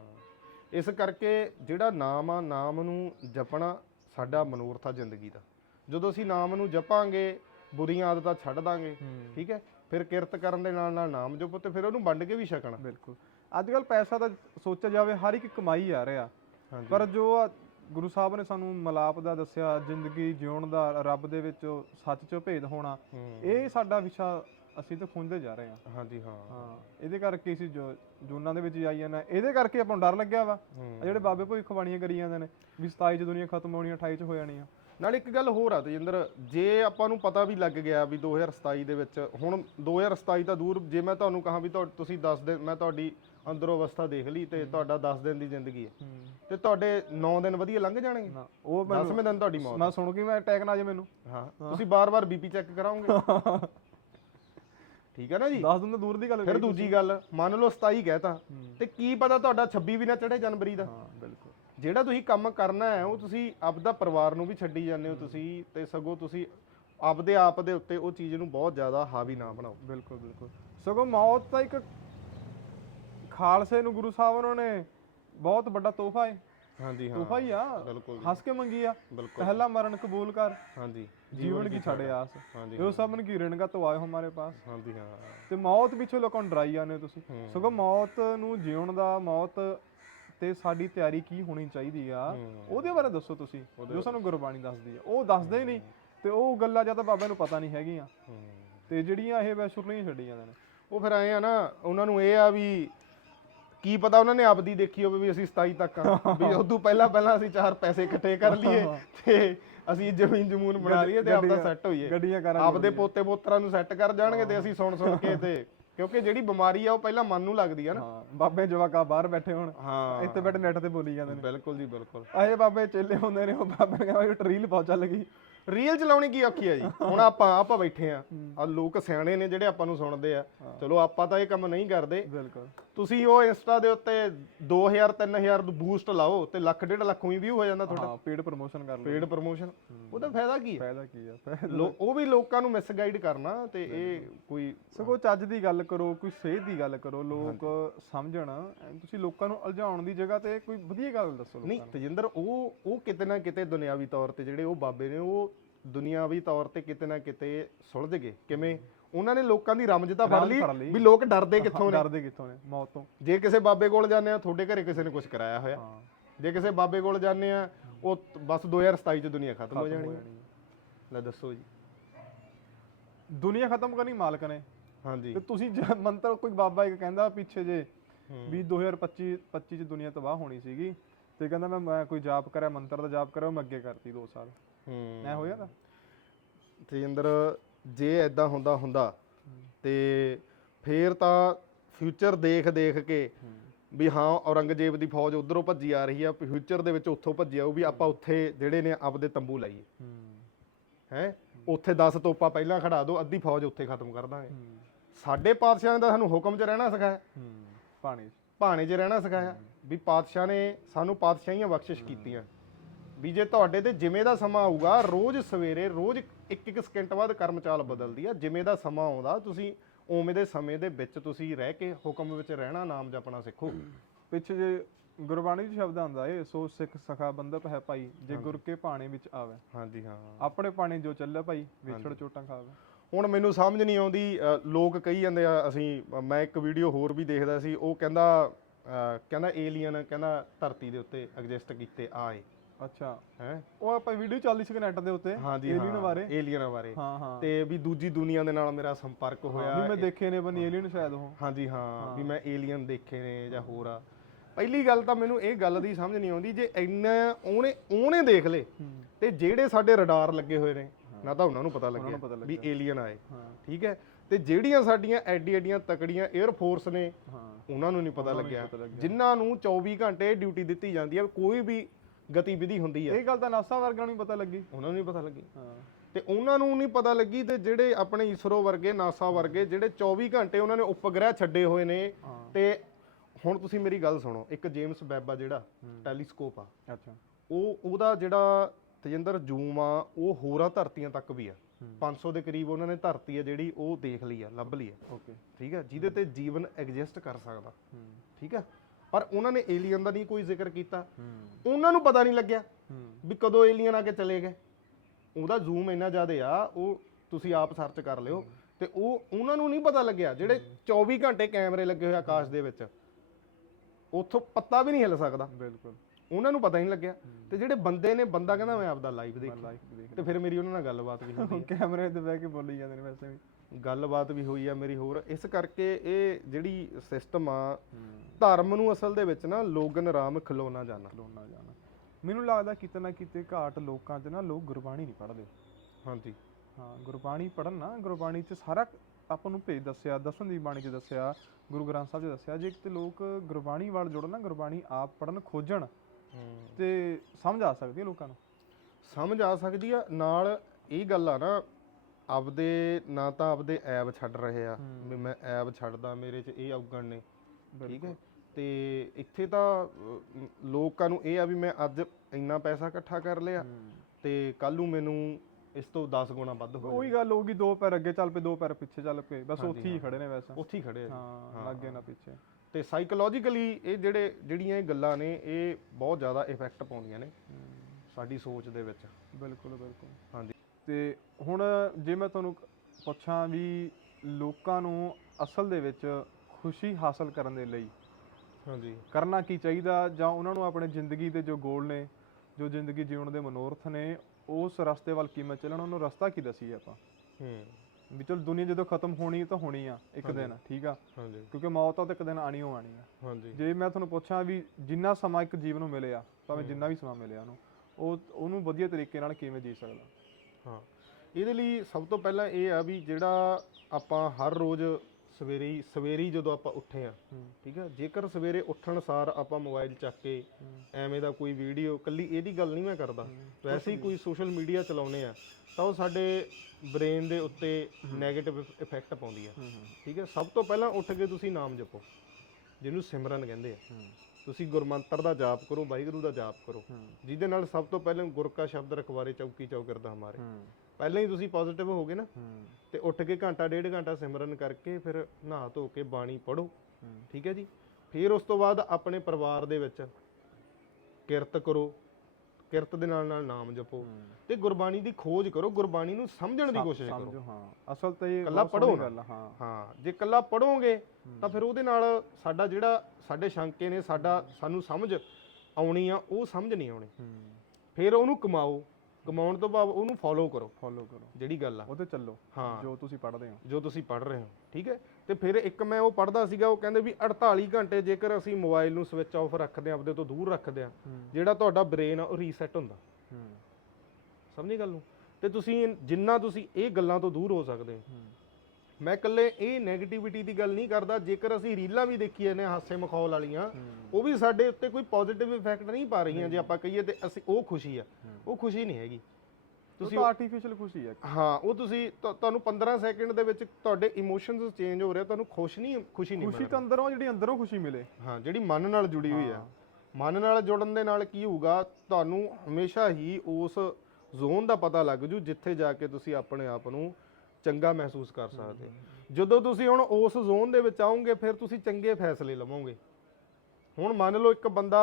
ਇਸ ਕਰਕੇ ਜਿਹੜਾ ਨਾਮ ਆ ਨਾਮ ਨੂੰ ਜਪਣਾ ਸਾਡਾ ਮਨੋਰਥ ਜ਼ਿੰਦਗੀ ਦਾ। ਜਦੋਂ ਅਸੀਂ ਨਾਮ ਨੂੰ ਜਪਾਂਗੇ ਬੁਰੀਆਂ ਆਦਤਾਂ ਛੱਡ ਦਾਂਗੇ ਠੀਕ ਹੈ? ਫਿਰ ਕਿਰਤ ਕਰਨ ਦੇ ਨਾਲ ਨਾਲ ਨਾਮ ਜਪੋ ਤੇ ਫਿਰ ਉਹਨੂੰ ਵੰਡ ਕੇ ਵੀ ਛਕਣਾ। ਬਿਲਕੁਲ। ਅੱਜ ਕੱਲ ਪੈਸਾ ਤਾਂ ਸੋਚਿਆ ਜਾਵੇ ਹਰ ਇੱਕ ਕਮਾਈ ਆ ਰਿਹਾ। ਪਰ ਜੋ ਗੁਰੂ ਸਾਹਿਬ ਨੇ ਸਾਨੂੰ ਮਲਾਪ ਦਾ ਦੱਸਿਆ ਜ਼ਿੰਦਗੀ ਜਿਉਣ ਦਾ ਰੱਬ ਦੇ ਵਿੱਚ ਸੱਚ ਚੋਂ ਭੇਦ ਹੋਣਾ। ਇਹ ਸਾਡਾ ਵਿਸ਼ਾ ਅਸੀਂ ਤਾਂ ਖੁੰਝਦੇ ਜਾ ਰਹੇ ਹਾਂ। ਹਾਂਜੀ ਹਾਂ। ਹਾਂ ਇਹਦੇ ਕਰਕੇ ਅਸੀਂ ਜੋ ਜੂਨਾਂ ਦੇ ਵਿੱਚ ਜਾਈ ਜਾਂਦੇ ਇਹਦੇ ਕਰਕੇ ਆਪਾਂ ਨੂੰ ਡਰ ਲੱਗਿਆ ਵਾ। ਜਿਹੜੇ ਬਾਬੇ ਭਵਿੱਖਬਾਣੀਆਂ ਕਰੀ ਜਾਂਦੇ ਨੇ ਵੀ 27 ਚ ਦੁਨੀਆ ਖਤਮ ਹੋਣੀ ਆ 28 ਚ ਹੋ ਜਾਣੀ ਆ। ਨਾਲ ਇੱਕ ਗੱਲ ਹੋਰ ਆ ਤੇਜਿੰਦਰ ਜੇ ਆਪਾਂ ਨੂੰ ਪਤਾ ਵੀ ਲੱਗ ਗਿਆ ਵੀ 2027 ਦੇ ਵਿੱਚ ਹੁਣ 2027 ਤਾਂ ਦੂਰ ਜੇ ਮੈਂ ਤੁਹਾਨੂੰ ਕਹਾਂ ਵੀ ਤੁਸੀਂ 10 ਦਿਨ ਮੈਂ ਤੁਹਾਡੀ ਅੰਦਰੋਂ ਅਵਸਥਾ ਦੇਖ ਲਈ ਤੇ ਤੁਹਾਡਾ 10 ਦਿਨ ਦੀ ਜ਼ਿੰਦਗੀ ਹੈ। ਤੇ ਤੁਹਾਡੇ 9 ਦਿਨ ਵਧੀਆ ਲੰਘ ਜਾਣਗੇ? ਨਾ ਉਹ 10ਵੇਂ ਦਿਨ ਤੁਹਾਡੀ ਮੌਤ ਮੈਂ ਸੁਣ ਕੇ ਮੈਂ ਅਟੈਕ ਨਾ ਆ ਮੈਨੂੰ। ਹਾਂ ਤੁਸੀਂ ਬਾਰ-ਬਾਰ ਬੀਪੀ ਚੈੱਕ ਕਰਾਓਗੇ। ਠੀਕ ਹੈ ਨਾ ਜੀ? 10 ਦਿਨ ਤਾਂ ਦੂਰ ਦੀ ਗੱਲ ਫਿਰ ਦੂਜੀ ਗੱਲ ਮੰਨ ਲਓ 27 ਕਹਿਤਾ ਤੇ ਕੀ ਪਤਾ ਤੁਹਾਡਾ 26 ਵੀ ਨਾ ਚੜੇ ਜਨਵਰੀ ਦਾ। ਜਿਹੜਾ ਤੁਸੀਂ ਕੰਮ ਕਰਨਾ ਹੈ ਉਹ ਤੁਸੀਂ ਆਪਦਾ ਪਰਿਵਾਰ ਨੂੰ ਵੀ ਛੱਡੀ ਜਾਂਦੇ ਹੋ ਤੁਸੀਂ ਤੇ ਸਗੋਂ ਤੁਸੀਂ ਆਪਦੇ ਆਪ ਦੇ ਉੱਤੇ ਉਹ ਚੀਜ਼ ਨੂੰ ਬਹੁਤ ਜ਼ਿਆਦਾ ਹਾਵੀ ਨਾ ਬਣਾਓ। ਬਿਲਕੁਲ ਬਿਲਕੁਲ। ਸਗੋਂ ਮੌਤ ਤਾਂ ਇੱਕ ਖਾਲਸੇ ਨੂੰ ਗੁਰੂ ਸਾਹਿਬ ਉਹਨਾਂ ਨੇ ਬਹੁਤ ਵੱਡਾ ਤੋਹਫਾ ਹੈ ਹਾਂਜੀ ਹਾਂ। ਤੋਹਫਾ ਹੀ ਆ। ਬਿਲਕੁਲ ਹੱਸ ਕੇ ਮੰਗੀ ਆ। ਬਿਲਕੁਲ। ਪਹਿਲਾ ਮਰਨ ਕਬੂਲ ਕਰ। ਹਾਂਜੀ। ਜੀਵਨ ਕੀ ਛੜੇ ਆਸ। ਹਾਂਜੀ ਇਹ ਸਭਨ ਕੀ ਰਿਣਗਾ ਤੋ ਆਏ ਹਮਾਰੇ ਪਾਸ। ਹਾਂਜੀ ਹਾਂ। ਤੇ ਮੌਤ ਪਿੱਛੇ ਲੋਕਾਂ ਨੂੰ ਡਰਾਈ ਜਾਂਦੇ ਹੋ ਤੁਸੀਂ। ਹੂੰ। ਸਗੋਂ ਮੌਤ ਨੂੰ ਜਿਉਣ ਦਾ ਮੌਤ ਤੇ ਸਾਡੀ ਤਿਆਰੀ ਕੀ ਹੋਣੀ ਚਾਹੀਦੀ ਆ। ਉਹਦੇ ਬਾਰੇ ਦੱਸੋ ਤੁਸੀਂ ਜੋ ਸਾਨੂੰ ਗੁਰਬਾਣੀ ਦੱਸਦੀ ਆ। ਉਹ ਦੱਸਦੇ ਹੀ ਨਹੀਂ ਤੇ ਉਹ ਗੱਲਾਂ ਜਾਂ ਤਾਂ ਨੂੰ ਪਤਾ ਨਹੀਂ ਹੈਗੀਆਂ। ਤੇ ਜਿਹੜੀਆਂ ਇਹ ਵੈਸ਼ੁਰਲੀਆਂ ਛੱਡੀ ਜਾਂਦੇ ਨੇ। ਉਹ ਫਿਰ ਆਏ ਆ ਨਾ ਉਹਨਾਂ ਨੂੰ ਇਹ ਆ ਵੀ ਕੀ ਪਤਾ ਉਹਨਾਂ ਨੇ ਆਪਦੀ ਦੇਖੀ ਹੋਵੇ ਵੀ ਅਸੀਂ 27 ਤੱਕ ਆ ਵੀ ਉਦੋਂ ਪਹਿਲਾਂ ਪਹਿਲਾਂ ਅਸੀਂ ਚਾਰ ਪੈਸੇ ਇਕੱਠੇ ਕਰ ਲਈਏ ਤੇ ਅਸੀਂ ਜ਼ਮੀਨ ਜਮੂਨ ਬਣਾ ਲਈਏ ਤੇ ਆਪਦਾ ਸੈੱਟ ਹੋਈਏ। ਗੱਡੀਆਂ ਕਾਰਾਂ ਆਪਦੇ ਪੋਤੇ ਪੋਤਰਾਂ ਨੂੰ ਸੈੱਟ ਕਰ ਜਾਣਗੇ ਤੇ ਅਸੀਂ ਸੁਣ ਸੁਣ ਕੇ ਤੇ ਕਿਉਂਕਿ ਜਿਹੜੀ ਬਿਮਾਰੀ ਆ ਉਹ ਪਹਿਲਾਂ ਮਨ ਨੂੰ ਲੱਗਦੀ ਆ ਨਾ। ਹਾਂ ਬਾਬੇ ਜਵਾਕਾ ਬਾਹਰ ਬੈਠੇ ਹੁਣ ਹਾਂ। ਇੱਥੇ ਬੈਠੇ ਨੈਟ ਤੇ ਬੋਲੀ ਜਾਂਦੇ ਨੇ। ਬਿਲਕੁਲ ਜੀ ਬਿਲਕੁਲ। ਆਏ ਬਾਬੇ ਚੇਲੇ ਹੁੰਦੇ ਨੇ ਉਹ ਬਾਬੇ ਕਹਿੰਦਾ ਟਰੀਲ ਬਹੁਤ ਚੱਲ ਗਈ। ਰੀਲ ਚਲਾਉਣੀ ਕੀ ਔਖੀ ਆ ਜੀ? ਹੁਣ ਆਪਾਂ ਆਪਾਂ ਬੈਠੇ ਆ। ਆ ਲੋਕ ਸਿਆਣੇ ਨੇ ਜਿਹੜੇ ਆਪਾਂ ਨੂੰ ਸੁਣਦੇ ਆ। ਚਲੋ ਆਪਾਂ ਤਾਂ ਇਹ ਕੰਮ ਨਹੀਂ ਕਰਦੇ। ਬਿਲਕੁਲ। ਤੁਸੀਂ ਉਹ ਇੰਸਟਾ ਦੇ ਉੱਤੇ 2000 3000 ਦਾ ਬੂਸਟ ਲਾਓ ਤੇ ਲੱਖ ਡੇਢ ਲੱਖ ਵੀ ਵਿਊ ਹੋ ਜਾਂਦਾ ਤੁਹਾਡਾ। ਹਾਂ ਪੇਡ ਪ੍ਰੋਮੋਸ਼ਨ ਕਰ ਲਓ। ਪੇਡ ਪ੍ਰੋਮੋਸ਼ਨ ਉਹਦਾ ਫਾਇਦਾ ਕੀ ਹੈ? ਫਾਇਦਾ ਕੀ ਆ ਫਾਇਦਾ- ਲੋ- ਉਹ ਵੀ ਲੋਕਾਂ ਨੂੰ ਮਿਸਗਾਈਡ ਕਰਨਾ ਤੇ ਇਹ ਕੋਈ ਸਗੋਂ ਚੱਜ ਦੀ ਗੱਲ ਕਰੋ ਕੋਈ ਸੇਧ ਦੀ ਗੱਲ ਕਰੋ ਲੋਕ ਸਮਝਣ। ਐਂ ਤੁਸੀਂ ਲੋਕਾਂ ਨੂੰ ਉਲਝਾਉਣ ਦੀ ਜਗ੍ਹਾ ਤੇ ਕੋਈ ਵਧੀਆ ਗੱਲ ਦੱਸੋ ਨਹੀਂ ਲੋਕਾਂ ਤਜਿੰਦਰ ਉਹ ਉਹ ਕਿਤੇ ਨਾ ਕਿਤੇ ਦੁਨਿਆਵੀ ਤੌਰ ਤੇ ਜਿਹੜੇ ਉਹ ਬਾਬੇ ਨੇ ਉਹ ਦੁਨਿਆਵੀ ਤੌਰ ਤੇ ਕਿਤੇ ਨਾ ਕਿਤੇ ਸੁਲਝ ਗਏ। ਕਿਵੇਂ? ਉਹਨਾਂ ਨੇ ਲੋਕਾਂ ਦੀ ਰਮਜਤਾ ਫੜ ਲਈ। ਵੀ ਲੋਕ ਡਰਦੇ ਕਿੱਥੋਂ ਨੇ? ਡਰਦੇ ਕਿੱਥੋਂ ਨੇ? ਮੌਤ ਤੋਂ। ਜੇ ਕਿਸੇ ਬਾਬੇ ਕੋਲ ਜਾਂਦੇ ਆ ਤੁਹਾਡੇ ਘਰੇ ਕਿਸੇ ਨੇ ਕੁਝ ਕਰਾਇਆ ਹੋਇਆ। ਜੇ ਕਿਸੇ ਬਾਬੇ ਕੋਲ ਜਾਂਦੇ ਆ ਉਹ ਬਸ 2027 ਚ ਦੁਨੀਆ ਖਤਮ ਹੋ ਜਾਣੀ। ਲੈ ਦੱਸੋ ਜੀ। ਦੁਨੀਆ ਖਤਮ ਕਰਨੀ ਮਾਲਕ ਨੇ। ਹਾਂਜੀ। ਤੇ ਤੁਸੀਂ ਮੰਤਰ ਕੋਈ ਬਾਬਾ ਇੱਕ ਕਹਿੰਦਾ ਪਿੱਛੇ ਜੇ। ਵੀ 2025 25 ਚ ਦੁਨੀਆ ਤਬਾਹ ਹੋਣੀ ਸੀਗੀ। ਤੇ ਕਹਿੰਦਾ ਮੈਂ- ਮੈਂ ਕੋਈ ਜਾਪ ਕਰਿਆ ਮੰਤਰ ਦਾ ਜਾਪ ਕਰਿਆ ਮੈਂ ਅੱਗੇ ਕਰਤੀ 2 ਸਾਲ। ਹੂੰ। ਐ ਹੋਇਆ ਤਾਂ? ਤੇਜਿੰਦਰ ਜੇ ਐਦਾਂ ਹੁੰਦਾ ਹੁੰਦਾ। ਤੇ ਫੇਰ ਤਾਂ ਫਿਊਚਰ ਦੇਖ ਦੇਖ ਕੇ ਵੀ ਹਾਂ ਔਰੰਗਜ਼ੇਬ ਦੀ ਫੌਜ ਉਧਰੋਂ ਭੱਜੀ ਆ ਰਹੀ ਆ ਫਿਊਚਰ ਦੇ ਵਿੱਚ ਉੱਥੋਂ ਭੱਜੀ ਆਊ ਵੀ ਆਪਾਂ ਉੱਥੇ ਜਿਹੜੇ ਨੇ ਆਪਦੇ ਤੰਬੂ ਲਾਈਏ। ਹੂੰ? ਉੱਥੇ 10 ਤੋਪਾਂ ਪਹਿਲਾਂ ਖੜਾ ਦਿਓ ਅੱਧੀ ਫੌਜ ਉੱਥੇ ਖਤਮ ਕਰ ਦਾਂਗੇ। ਸਾਡੇ ਪਾਤਸ਼ਾਹ ਨੇ ਤਾਂ ਸਾਨੂੰ ਹੁਕਮ 'ਚ ਰਹਿਣਾ ਸਿਖਾਇਆ 'ਚ। ਭਾਣੇ 'ਚ ਰਹਿਣਾ ਸਿਖਾਇਆ ਵੀ ਪਾਤਸ਼ਾਹ ਨੇ ਸਾਨੂੰ ਪਾਤਸ਼ਾਹੀਆਂ ਬਖਸ਼ਿਸ਼ ਕੀਤੀਆਂ। ਵੀ ਜੇ ਤੁਹਾਡੇ ਤੇ ਜਿਵੇਂ ਦਾ ਸਮਾਂ ਆਊਗਾ ਰੋਜ਼ ਸਵੇਰੇ ਰੋਜ਼ ਇੱਕ ਇੱਕ ਸਕਿੰਟ ਬਾਅਦ ਕਰਮਚਾਲ ਬਦਲਦੀ ਆ ਜਿਵੇਂ ਦਾ ਸਮਾਂ ਆਉਂਦਾ ਤੁਸੀਂ ਉਵੇਂ ਦੇ ਸਮੇਂ ਦੇ ਵਿੱਚ ਤੁਸੀਂ ਰਹਿ ਕੇ ਹੁਕਮ ਵਿੱਚ ਰਹਿਣਾ ਨਾਮ ਜਪਣਾ ਸਿੱਖੋ। ਪਿੱਛੇ ਜੇ ਗੁਰਬਾਣੀ ਚ ਸ਼ਬਦ ਆਉਂਦਾ ਏ ਸੋ ਸਿੱਖ ਸਖਾ ਬੰਦਪ ਹੈ ਭਾਈ ਜੇ ਗੁਰ ਕੇ ਪਾਣੇ ਵਿੱਚ ਆਵੇ। ਹਾਂਜੀ ਹਾਂ। ਆਪਣੇ ਪਾਣੇ ਜੋ ਚੱਲੇ ਭਾਈ ਵਿਛੜ ਚੋਟਾਂ ਖਾਵੇ। ਹੁਣ ਮੈਨੂੰ ਸਮਝ ਨਹੀਂ ਆਉਂਦੀ ਲੋਕ ਕਹੀ ਜਾਂਦੇ ਆ ਅਸੀਂ ਮੈਂ ਇੱਕ ਵੀਡੀਓ ਹੋਰ ਵੀ ਦੇਖਦਾ ਸੀ ਉਹ ਕਹਿੰਦਾ ਕਹਿੰਦਾ ਏਲੀਅਨ ਕਹਿੰਦਾ ਧਰਤੀ ਦੇ ਉੱਤੇ ਐਗਜ਼ਿਸਟ ਕੀਤੇ ਆਏ ਅੱਛਾ। ਹੈ। ਉਹ ਆਪਾਂ ਵੀਡੀਓ ਚੱਲਦੀ ਸੀ ਨੈਟ ਦੇ ਉੱਤੇ ਹਾਂਜੀ ਏਲੀਅਨ ਬਾਰੇ। ਏਲੀਅਨਾਂ ਬਾਰੇ। ਹਾਂ ਹਾਂ। ਤੇ ਵੀ ਦੂਜੀ ਦੁਨੀਆ ਦੇ ਨਾਲ ਮੇਰਾ ਸੰਪਰਕ ਹੋਇਆ ਵੀ ਮੈਂ ਦੇਖੇ ਨੇ ਬਣੀ ਏਲੀਅਨ ਸ਼ਾਇਦ ਉਹ। ਹਾਂਜੀ ਹਾਂ ਵੀ ਮੈਂ ਏਲੀਅਨ ਦੇਖੇ ਨੇ ਜਾਂ ਹੋਰ ਆ। ਪਹਿਲੀ ਗੱਲ ਤਾਂ ਮੈਨੂੰ ਇਹ ਗੱਲ ਦੀ ਸਮਝ ਨਹੀਂ ਆਉਂਦੀ ਜੇ ਇੰਨਾ ਉਹਨੇ ਉਹਨੇ ਦੇਖ ਲੇ ਤੇ ਜਿਹੜੇ ਸਾਡੇ ਰਡਾਰ ਲੱਗੇ ਹੋਏ ਨੇ ਨਾ ਤਾਂ ਉਹਨਾਂ ਨੂੰ ਪਤਾ ਲੱਗਿਆ ਵੀ ਏਲੀਅਨ ਆਏ। ਠੀਕ ਹੈ? ਤੇ ਜਿਹੜੀਆਂ ਸਾਡੀਆਂ ਐਡੀ ਐਡੀਆਂ ਤਕੜੀਆਂ 에ਅਰ ਫੋਰਸ ਨੇ ਉਹਨਾਂ ਨੂੰ ਨਹੀਂ ਪਤਾ ਲੱਗਿਆ। ਜਿਨ੍ਹਾਂ ਨੂੰ 24 ਘੰਟੇ ਡਿਊਟੀ ਦਿੱਤੀ ਜਾਂਦੀ ਹੈ ਕੋਈ ਵੀ ਗਤੀਵਿਧੀ ਹੁੰਦੀ ਹੈ ਇਹ ਗੱਲ ਤਾਂ ਨਾਸਾ ਵਰਗਿਆਂ ਨੂੰ ਵੀ ਪਤਾ ਲੱਗੀ। ਉਹਨਾਂ ਨੂੰ ਨਹੀਂ ਪਤਾ ਲੱਗੀ। ਹਾਂ। ਤੇ ਉਹਨਾਂ ਨੂੰ ਨਹੀਂ ਪਤਾ ਲੱਗੀ ਤੇ ਜਿਹੜੇ ਆਪਣੇ ਇਸਰੋ ਵਰਗੇ ਨਾਸਾ ਵਰਗੇ ਜਿਹੜੇ 24 ਘੰਟੇ ਉਹਨਾਂ ਨੇ ਉਪਗ੍ਰਹਿ ਛੱਡੇ ਹੋਏ ਨੇ ਤੇ ਹੁਣ ਤੁਸੀਂ ਮੇਰੀ ਗੱਲ ਸੁਣੋ ਇੱਕ ਜੇਮਸ ਵੈਬ ਆ ਜਿਹੜਾ ਟੈਲੀਸਕੋਪ ਆ। ਅੱਛਾ। ਉਹ ਉਹਦਾ ਜਿਹੜਾ ਤੇਜਿੰਦਰ ਜ਼ੂਮ ਆ ਉਹ ਹੋਰਾਂ ਧਰਤੀਆਂ ਤੱਕ ਵੀ ਆ। 500 ਦੇ ਕਰੀਬ ਉਹਨਾਂ ਨੇ ਧਰਤੀ ਆ ਜਿਹੜੀ ਉਹ ਦੇਖ ਲਈ ਆ ਲੱਭ ਲਈ ਆ। ਓਕੇ। ਠੀਕ ਹੈ ਜਿਹਦੇ ਤੇ ਜੀਵਨ ਐਗਜ਼ਿਸਟ ਕਰ ਸਕਦਾ। ਠੀਕ ਹੈ ਪਰ ਉਹਨਾਂ ਨੇ ਏਲੀਅਨ ਦਾ ਨਹੀਂ ਕੋਈ ਜ਼ਿਕਰ ਕੀਤਾ। ਉਹਨਾਂ ਨੂੰ ਪਤਾ ਨਹੀਂ ਲੱਗਿਆ ਵੀ ਕਦੋਂ ਏਲੀਅਨ ਆ ਕੇ ਚਲੇ ਗਏ। ਉਹਦਾ ਜ਼ੂਮ ਇੰਨਾ ਜ਼ਿਆਦਾ ਆ ਉਹ ਤੁਸੀਂ ਆਪ ਸਰਚ ਕਰ ਲਿਓ ਤੇ ਉਹ ਉਹਨਾਂ ਨੂੰ ਨਹੀਂ ਪਤਾ ਲੱਗਿਆ ਜਿਹੜੇ 24 ਘੰਟੇ ਕੈਮਰੇ ਲੱਗੇ ਹੋਏ ਆਕਾਸ਼ ਦੇ ਵਿੱਚ। ਉੱਥੋਂ ਪੱਤਾ ਵੀ ਨਹੀਂ ਹਿੱਲ ਸਕਦਾ। ਬਿਲਕੁਲ। ਉਹਨਾਂ ਨੂੰ ਪਤਾ ਹੀ ਨਹੀਂ ਲੱਗਿਆ। ਤੇ ਜਿਹੜੇ ਬੰਦੇ ਨੇ ਬੰਦਾ ਕਹਿੰਦਾ ਮੈਂ ਆਪਦਾ ਲਾਈਵ ਮੈਂ ਦੇਖ। ਤੇ ਫਿਰ ਮੇਰੀ ਉਹਨਾਂ ਨਾਲ ਗੱਲਬਾਤ ਵੀ ਹੋਈ ਕੈਮਰੇ ਤੇ ਬਹਿ ਕੇ ਬੋਲੀ ਜਾਂਦੇ ਨੇ ਵੈਸੇ ਵੀ। ਗੱਲਬਾਤ ਵੀ ਹੋਈ ਆ ਮੇਰੀ ਹੋਰ। ਇਸ ਕਰਕੇ ਇਹ ਜਿਹੜੀ ਸਿਸਟਮ ਆ ਧਰਮ ਨੂੰ ਅਸਲ ਦੇ ਵਿੱਚ ਨਾ ਲੋਗਨ ਰਾਮ ਖਲੋਣਾ ਜਾਣਾ। ਖਲੋਣਾ ਜਾਣਾ। ਮੈਨੂੰ ਲੱਗਦਾ ਕਿਤੇ ਨਾ ਕਿਤੇ ਘਾਟ ਲੋਕਾਂ 'ਚ ਨਾ ਲੋਕ ਗੁਰਬਾਣੀ ਨਹੀਂ ਪੜ੍ਹਦੇ। ਹਾਂਜੀ। ਹਾਂ ਗੁਰਬਾਣੀ ਪੜਨ ਨਾ ਗੁਰਬਾਣੀ 'ਚ ਸਾਰਾ ਆਪਾਂ ਨੂੰ ਭੇਜ ਦੱਸਿਆ ਦਸਵੰਧ ਦੀ ਬਾਣੀ 'ਚ ਦੱਸਿਆ ਗੁਰੂ ਗ੍ਰੰਥ ਸਾਹਿਬ 'ਚ ਦੱਸਿਆ ਜੇ ਕਿਤੇ ਲੋਕ ਗੁਰਬਾਣੀ ਵੱਲ ਜੁੜਨ ਨਾ ਗੁਰਬਾਣੀ ਆਪ ਪੜਨ ਖੋਜਣ ਤੇ ਸਮਝ ਆ ਸਕਦੀ ਹੈ ਲੋਕਾਂ ਨੂੰ? ਸਮਝ ਆ ਸਕਦੀ ਆ। ਨਾਲ ਇਹ ਗੱਲ ਆ ਨਾ ਆਪਦੇ ਨਾ ਤਾਂ ਆਪਦੇ ਐਬ ਛੱਡ ਰਹੇ ਆ ਵੀ ਮੈਂ ਐਬ ਛੱਡਦਾ ਮੇਰੇ 'ਚ ਇਹ ਔਗਣ ਨੇ ਠੀਕ ਹੈ? ਤੇ ਇੱਥੇ ਤਾਂ ਅਹ, ਲੋਕਾਂ ਨੂੰ ਇਹ ਆ ਵੀ ਮੈਂ ਅੱਜ ਇੰਨਾ ਪੈਸਾ ਇਕੱਠਾ ਕਰ ਲਿਆ ਤੇ ਕੱਲ ਨੂੰ ਮੈਨੂੰ ਇਸ ਤੋਂ 10 ਗੁਣਾ ਵੱਧ ਹੋ ਉਹੀ ਗੱਲ ਹੋਊਗੀ ਦੋ ਪੈਰ ਅੱਗੇ ਚੱਲ ਪਏ ਦੋ ਪੈਰ ਪਿੱਛੇ ਚੱਲ ਪਏ। ਬਸ ਉੱਥੇ ਹੀ ਖੜੇ ਨੇ ਵੈਸੇ। ਉੱਥੇ ਹੀ ਖੜੇ ਆ ਜੀ। ਹਾਂ ਲੱਗੇ ਨਾ ਪਿੱਛੇ। ਤੇ ਸਾਈਕੋਲੋਜੀਕਲੀ ਇਹ ਜਿਹੜੇ ਜਿਹੜੀਆਂ ਇਹ ਗੱਲਾਂ ਨੇ ਇਹ ਬਹੁਤ ਜ਼ਿਆਦਾ ਇਫੈਕਟ ਪਾਉਂਦੀਆਂ ਨੇ ਸਾਡੀ ਸੋਚ ਦੇ ਵਿੱਚ। ਬਿਲਕੁਲ ਬਿਲਕੁਲ। ਹਾਂਜੀ। ਤੇ ਹੁਣ ਜੇ ਮੈਂ ਤੁਹਾਨੂੰ ਪੁੱਛਾਂ ਵੀ ਲੋਕਾਂ ਨੂੰ ਅਸਲ ਦੇ ਵਿੱਚ ਖੁਸ਼ੀ ਹਾਸਲ ਕਰਨ ਦੇ ਲਈ ਹਾਂਜੀ। ਕਰਨਾ ਕੀ ਚਾਹੀਦਾ ਜਾਂ ਉਹਨਾਂ ਨੂੰ ਆਪਣੇ ਜ਼ਿੰਦਗੀ ਦੇ ਜੋ ਗੋਲ ਨੇ ਜੋ ਜ਼ਿੰਦਗੀ ਜਿਉਣ ਦੇ ਮਨੋਰਥ ਨੇ ਉਸ ਰਸਤੇ ਵੱਲ ਕਿਵੇਂ ਚੱਲਣ ਉਹਨੂੰ ਰਸਤਾ ਕੀ ਦਸੀਏ ਆਪਾਂ? ਹੂੰ। ਵੀ ਚਲ ਦੁਨੀਆ ਜਦੋਂ ਖਤਮ ਹੋਣੀ ਤਾਂ ਹੋਣੀ ਆ ਇੱਕ ਦਿਨ ਠੀਕ ਆ? ਹਾਂਜੀ। ਕਿਉਂਕਿ ਮੌਤ ਤਾਂ ਇੱਕ ਦਿਨ ਆਣੀ ਓ ਆਣੀ ਆ। ਹਾਂਜੀ। ਜੇ ਮੈਂ ਤੁਹਾਨੂੰ ਪੁੱਛਾਂ ਵੀ ਜਿੰਨਾ ਸਮਾਂ ਇੱਕ ਜੀਵਨ ਨੂੰ ਮਿਲਿਆ ਭਾਵੇਂ ਜਿੰਨਾ ਵੀ ਸਮਾਂ ਮਿਲਿਆ ਉਹਨੂੰ ਉਹ ਉਹਨੂੰ ਵਧੀਆ ਤਰੀਕੇ ਨਾਲ ਕਿਵੇਂ ਜੀ ਸਕਦਾ? ਹਾਂ। ਇਹਦੇ ਲਈ ਸਭ ਤੋਂ ਪਹਿਲਾਂ ਇਹ ਆ ਵੀ ਜਿਹੜਾ ਆਪਾਂ ਹਰ ਰੋਜ਼ ਸਵੇਰੇ ਹੀ ਸਵੇਰੇ ਹੀ ਜਦੋਂ ਆਪਾਂ ਉੱਠੇ ਆ ਹੂੰ। ਠੀਕ ਹੈ ਜੇਕਰ ਸਵੇਰੇ ਉੱਠਣ ਸਾਰ ਆਪਾਂ ਮੋਬਾਈਲ ਚੱਕ ਕੇ ਐਵੇਂ ਦਾ ਕੋਈ ਵੀਡੀਓ ਕੱਲੀ ਇਹਦੀ ਗੱਲ ਨਹੀਂ ਮੈਂ ਕਰਦਾ। ਵੈਸੇ ਹੀ ਕੋਈ ਸੋਸ਼ਲ ਮੀਡੀਆ ਚਲਾਉਨੇ ਆ ਤਾਂ ਉਹ ਸਾਡੇ ਬ੍ਰੇਨ ਦੇ ਉੱਤੇ 네ਗੇਟਿਵ ਇਫੈਕਟ ਪਾਉਂਦੀ ਆ। ਠੀਕ ਹੈ ਸਭ ਤੋਂ ਪਹਿਲਾਂ ਉੱਠ ਕੇ ਤੁਸੀਂ ਨਾਮ ਜਪੋ ਜਿਹਨੂੰ ਸਿਮਰਨ ਕਹਿੰਦੇ ਆ। ਤੁਸੀਂ ਗੁਰਮੰਤਰ ਦਾ ਜਾਪ ਕਰੋ ਵਾਹਿਗੁਰੂ ਦਾ ਜਾਪ ਕਰੋ। ਜਿਹਦੇ ਨਾਲ ਸਭ ਤੋਂ ਪਹਿਲਾਂ ਗੁਰ ਕਾ ਸ਼ਬਦ ਰਖਵਾਰੇ ਚੌਕੀ ਚੌਗਰਦਾ ਹਮਾਰੇ। ਪਹਿਲਾਂ ਹੀ ਤੁਸੀਂ ਪੋਜ਼ਿਟਿਵ ਹੋ ਗਏ ਨਾ। ਤੇ ਉੱਠ ਕੇ ਘੰਟਾ ਡੇਢ ਘੰਟਾ ਸਿਮਰਨ ਕਰਕੇ ਫਿਰ ਨਹਾ ਧੋ ਕੇ ਬਾਣੀ ਪੜੋ ਠੀਕ ਹੈ ਜੀ? ਫਿਰ ਉਸ ਤੋਂ ਬਾਅਦ ਆਪਣੇ ਪਰਿਵਾਰ ਦੇ ਵਿੱਚ ਕਿਰਤ ਕਰੋ। ਕਿਰਤ ਦੇ ਨਾਲ ਨਾਲ ਨਾਮ ਜਪੋ। ਤੇ ਗੁਰਬਾਣੀ ਦੀ ਖੋਜ ਕਰੋ ਗੁਰਬਾਣੀ ਨੂੰ ਸਮਝਣ ਦੀ ਕੋਸ਼ਿਸ਼ ਕਰੋ। ਸਮਝੋ ਹਾਂ। ਅਸਲ ਤਾਂ ਇਹ ਸੋਹਣੀ ਪੜ੍ਹੋ ਨਾ। ਹਾਂ। ਹਾਂ ਜੇ ਕੱਲਾ ਪੜੋਗੇ ਤਾਂ ਫਿਰ ਉਹਦੇ ਨਾਲ ਸਾਡਾ ਜਿਹੜਾ ਸਾਡੇ ਸ਼ੰਕੇ ਨੇ ਸਾਡਾ ਸਾਨੂੰ ਸਮਝ ਆਉਣੀ ਆ ਉਹ ਸਮਝ ਨਹੀਂ ਆਉਣੀ। ਫਿਰ ਉਹਨੂੰ ਕਮਾਓ। ਕਮਾਉਣ ਤੋਂ ਬਾਅਦ ਉਹਨੂੰ ਫੋਲੋ ਕਰੋ। ਫੋਲੋ ਕਰੋ। ਜਿਹੜੀ ਗੱਲ ਆ। ਉਹਤੇ ਚੱਲੋ। ਹਾਂ। ਜੋ ਤੁਸੀਂ ਪੜ੍ਹਦੇ ਹੋ। ਜੋ ਤੁਸੀਂ ਪੜ ਰਹੇ ਹੋ। ਠੀਕ ਹੈ? ਤੇ ਫਿਰ ਇੱਕ ਮੈਂ ਉਹ ਪੜਦਾ ਸੀਗਾ ਉਹ ਕਹਿੰਦੇ ਵੀ 48 ਘੰਟੇ ਜੇਕਰ ਅਸੀਂ ਮੋਬਾਈਲ ਨੂੰ ਸਵਿਚ ਆਫ ਰੱਖਦੇ ਆ ਆਪਦੇ ਤੋਂ ਦੂਰ ਰੱਖਦੇ ਆ ਜਿਹੜਾ ਤੁਹਾਡਾ ਬ੍ਰੇਨ ਆ ਉਹ ਰੀਸੈਟ ਹੁੰਦਾ। ਸਮਝੀ ਗੱਲ ਨੂੰ? ਤੇ ਤੁਸੀਂ ਜਿੰਨਾ ਤੁਸੀਂ ਇਹ ਗੱਲਾਂ ਤੋਂ ਦੂਰ ਹੋ ਸਕਦੇ ਹੋ। ਮੈਂ ਇਕੱਲੇ ਇਹ 네ਗੇਟਿਵਿਟੀ ਦੀ ਗੱਲ ਨਹੀਂ ਕਰਦਾ ਜੇਕਰ ਅਸੀਂ ਰੀਲਾਂ ਵੀ ਦੇਖੀਏ ਨੇ ਹਾਸੇ ਮਖੌਲ ਵਾਲੀਆਂ ਉਹ ਵੀ ਸਾਡੇ ਉੱਤੇ ਕੋਈ ਪੋਜ਼ਿਟਿਵ ਇਫੈਕਟ ਨਹੀਂ ਪਾ ਰਹੀਆਂ ਜੇ ਆਪਾਂ ਕਹੀਏ ਤੇ ਅਸੀਂ ਉਹ ਖੁਸ਼ੀ ਆ। ਉਹ ਖੁਸ਼ੀ ਨਹੀਂ ਹੈਗੀ। ਤੁਸੀਂ ਆਰਟੀਫੀਸ਼ੀਅਲ ਖੁਸ਼ੀ ਹੈ। ਹਾਂ ਉਹ ਤੁਸੀਂ ਤੁਹਾਨੂੰ 15 ਸੈਕਿੰਡ ਦੇ ਵਿੱਚ ਤੁਹਾਡੇ ਇਮੋਸ਼ਨਸ ਚੇਂਜ ਹੋ ਰਹੇ ਤੁਹਾਨੂੰ ਖੁਸ਼ ਨਹੀਂ ਖੁਸ਼ੀ ਨਹੀਂ ਖੁਸ਼ੀ ਤਾਂ ਅੰਦਰੋਂ ਜਿਹੜੀ ਅੰਦਰੋਂ ਖੁਸ਼ੀ ਮਿਲੇ। ਹਾਂ ਜਿਹੜੀ ਮਨ ਨਾਲ ਜੁੜੀ ਹੋਈ ਆ। ਮਨ ਨਾਲ ਜੁੜਨ ਦੇ ਨਾਲ ਕੀ ਹੋਊਗਾ ਤੁਹਾਨੂੰ ਹਮੇਸ਼ਾ ਹੀ ਉਸ ਜ਼ੋਨ ਦਾ ਪਤਾ ਲੱਗ ਜੂ ਜਿੱਥੇ ਜਾ ਕੇ ਤੁਸੀਂ ਆਪਣੇ ਆਪ ਨੂੰ ਚੰਗਾ ਮਹਿਸੂਸ ਕਰ ਸਕਦੇ। ਜਦੋਂ ਤੁਸੀਂ ਹੁਣ ਉਸ ਜ਼ੋਨ ਦੇ ਵਿੱਚ ਆਓਗੇ ਫਿਰ ਤੁਸੀਂ ਚੰਗੇ ਫੈਸਲੇ ਲਵੋਗੇ। ਹੁਣ ਮੰਨ ਲਓ ਇੱਕ ਬੰਦਾ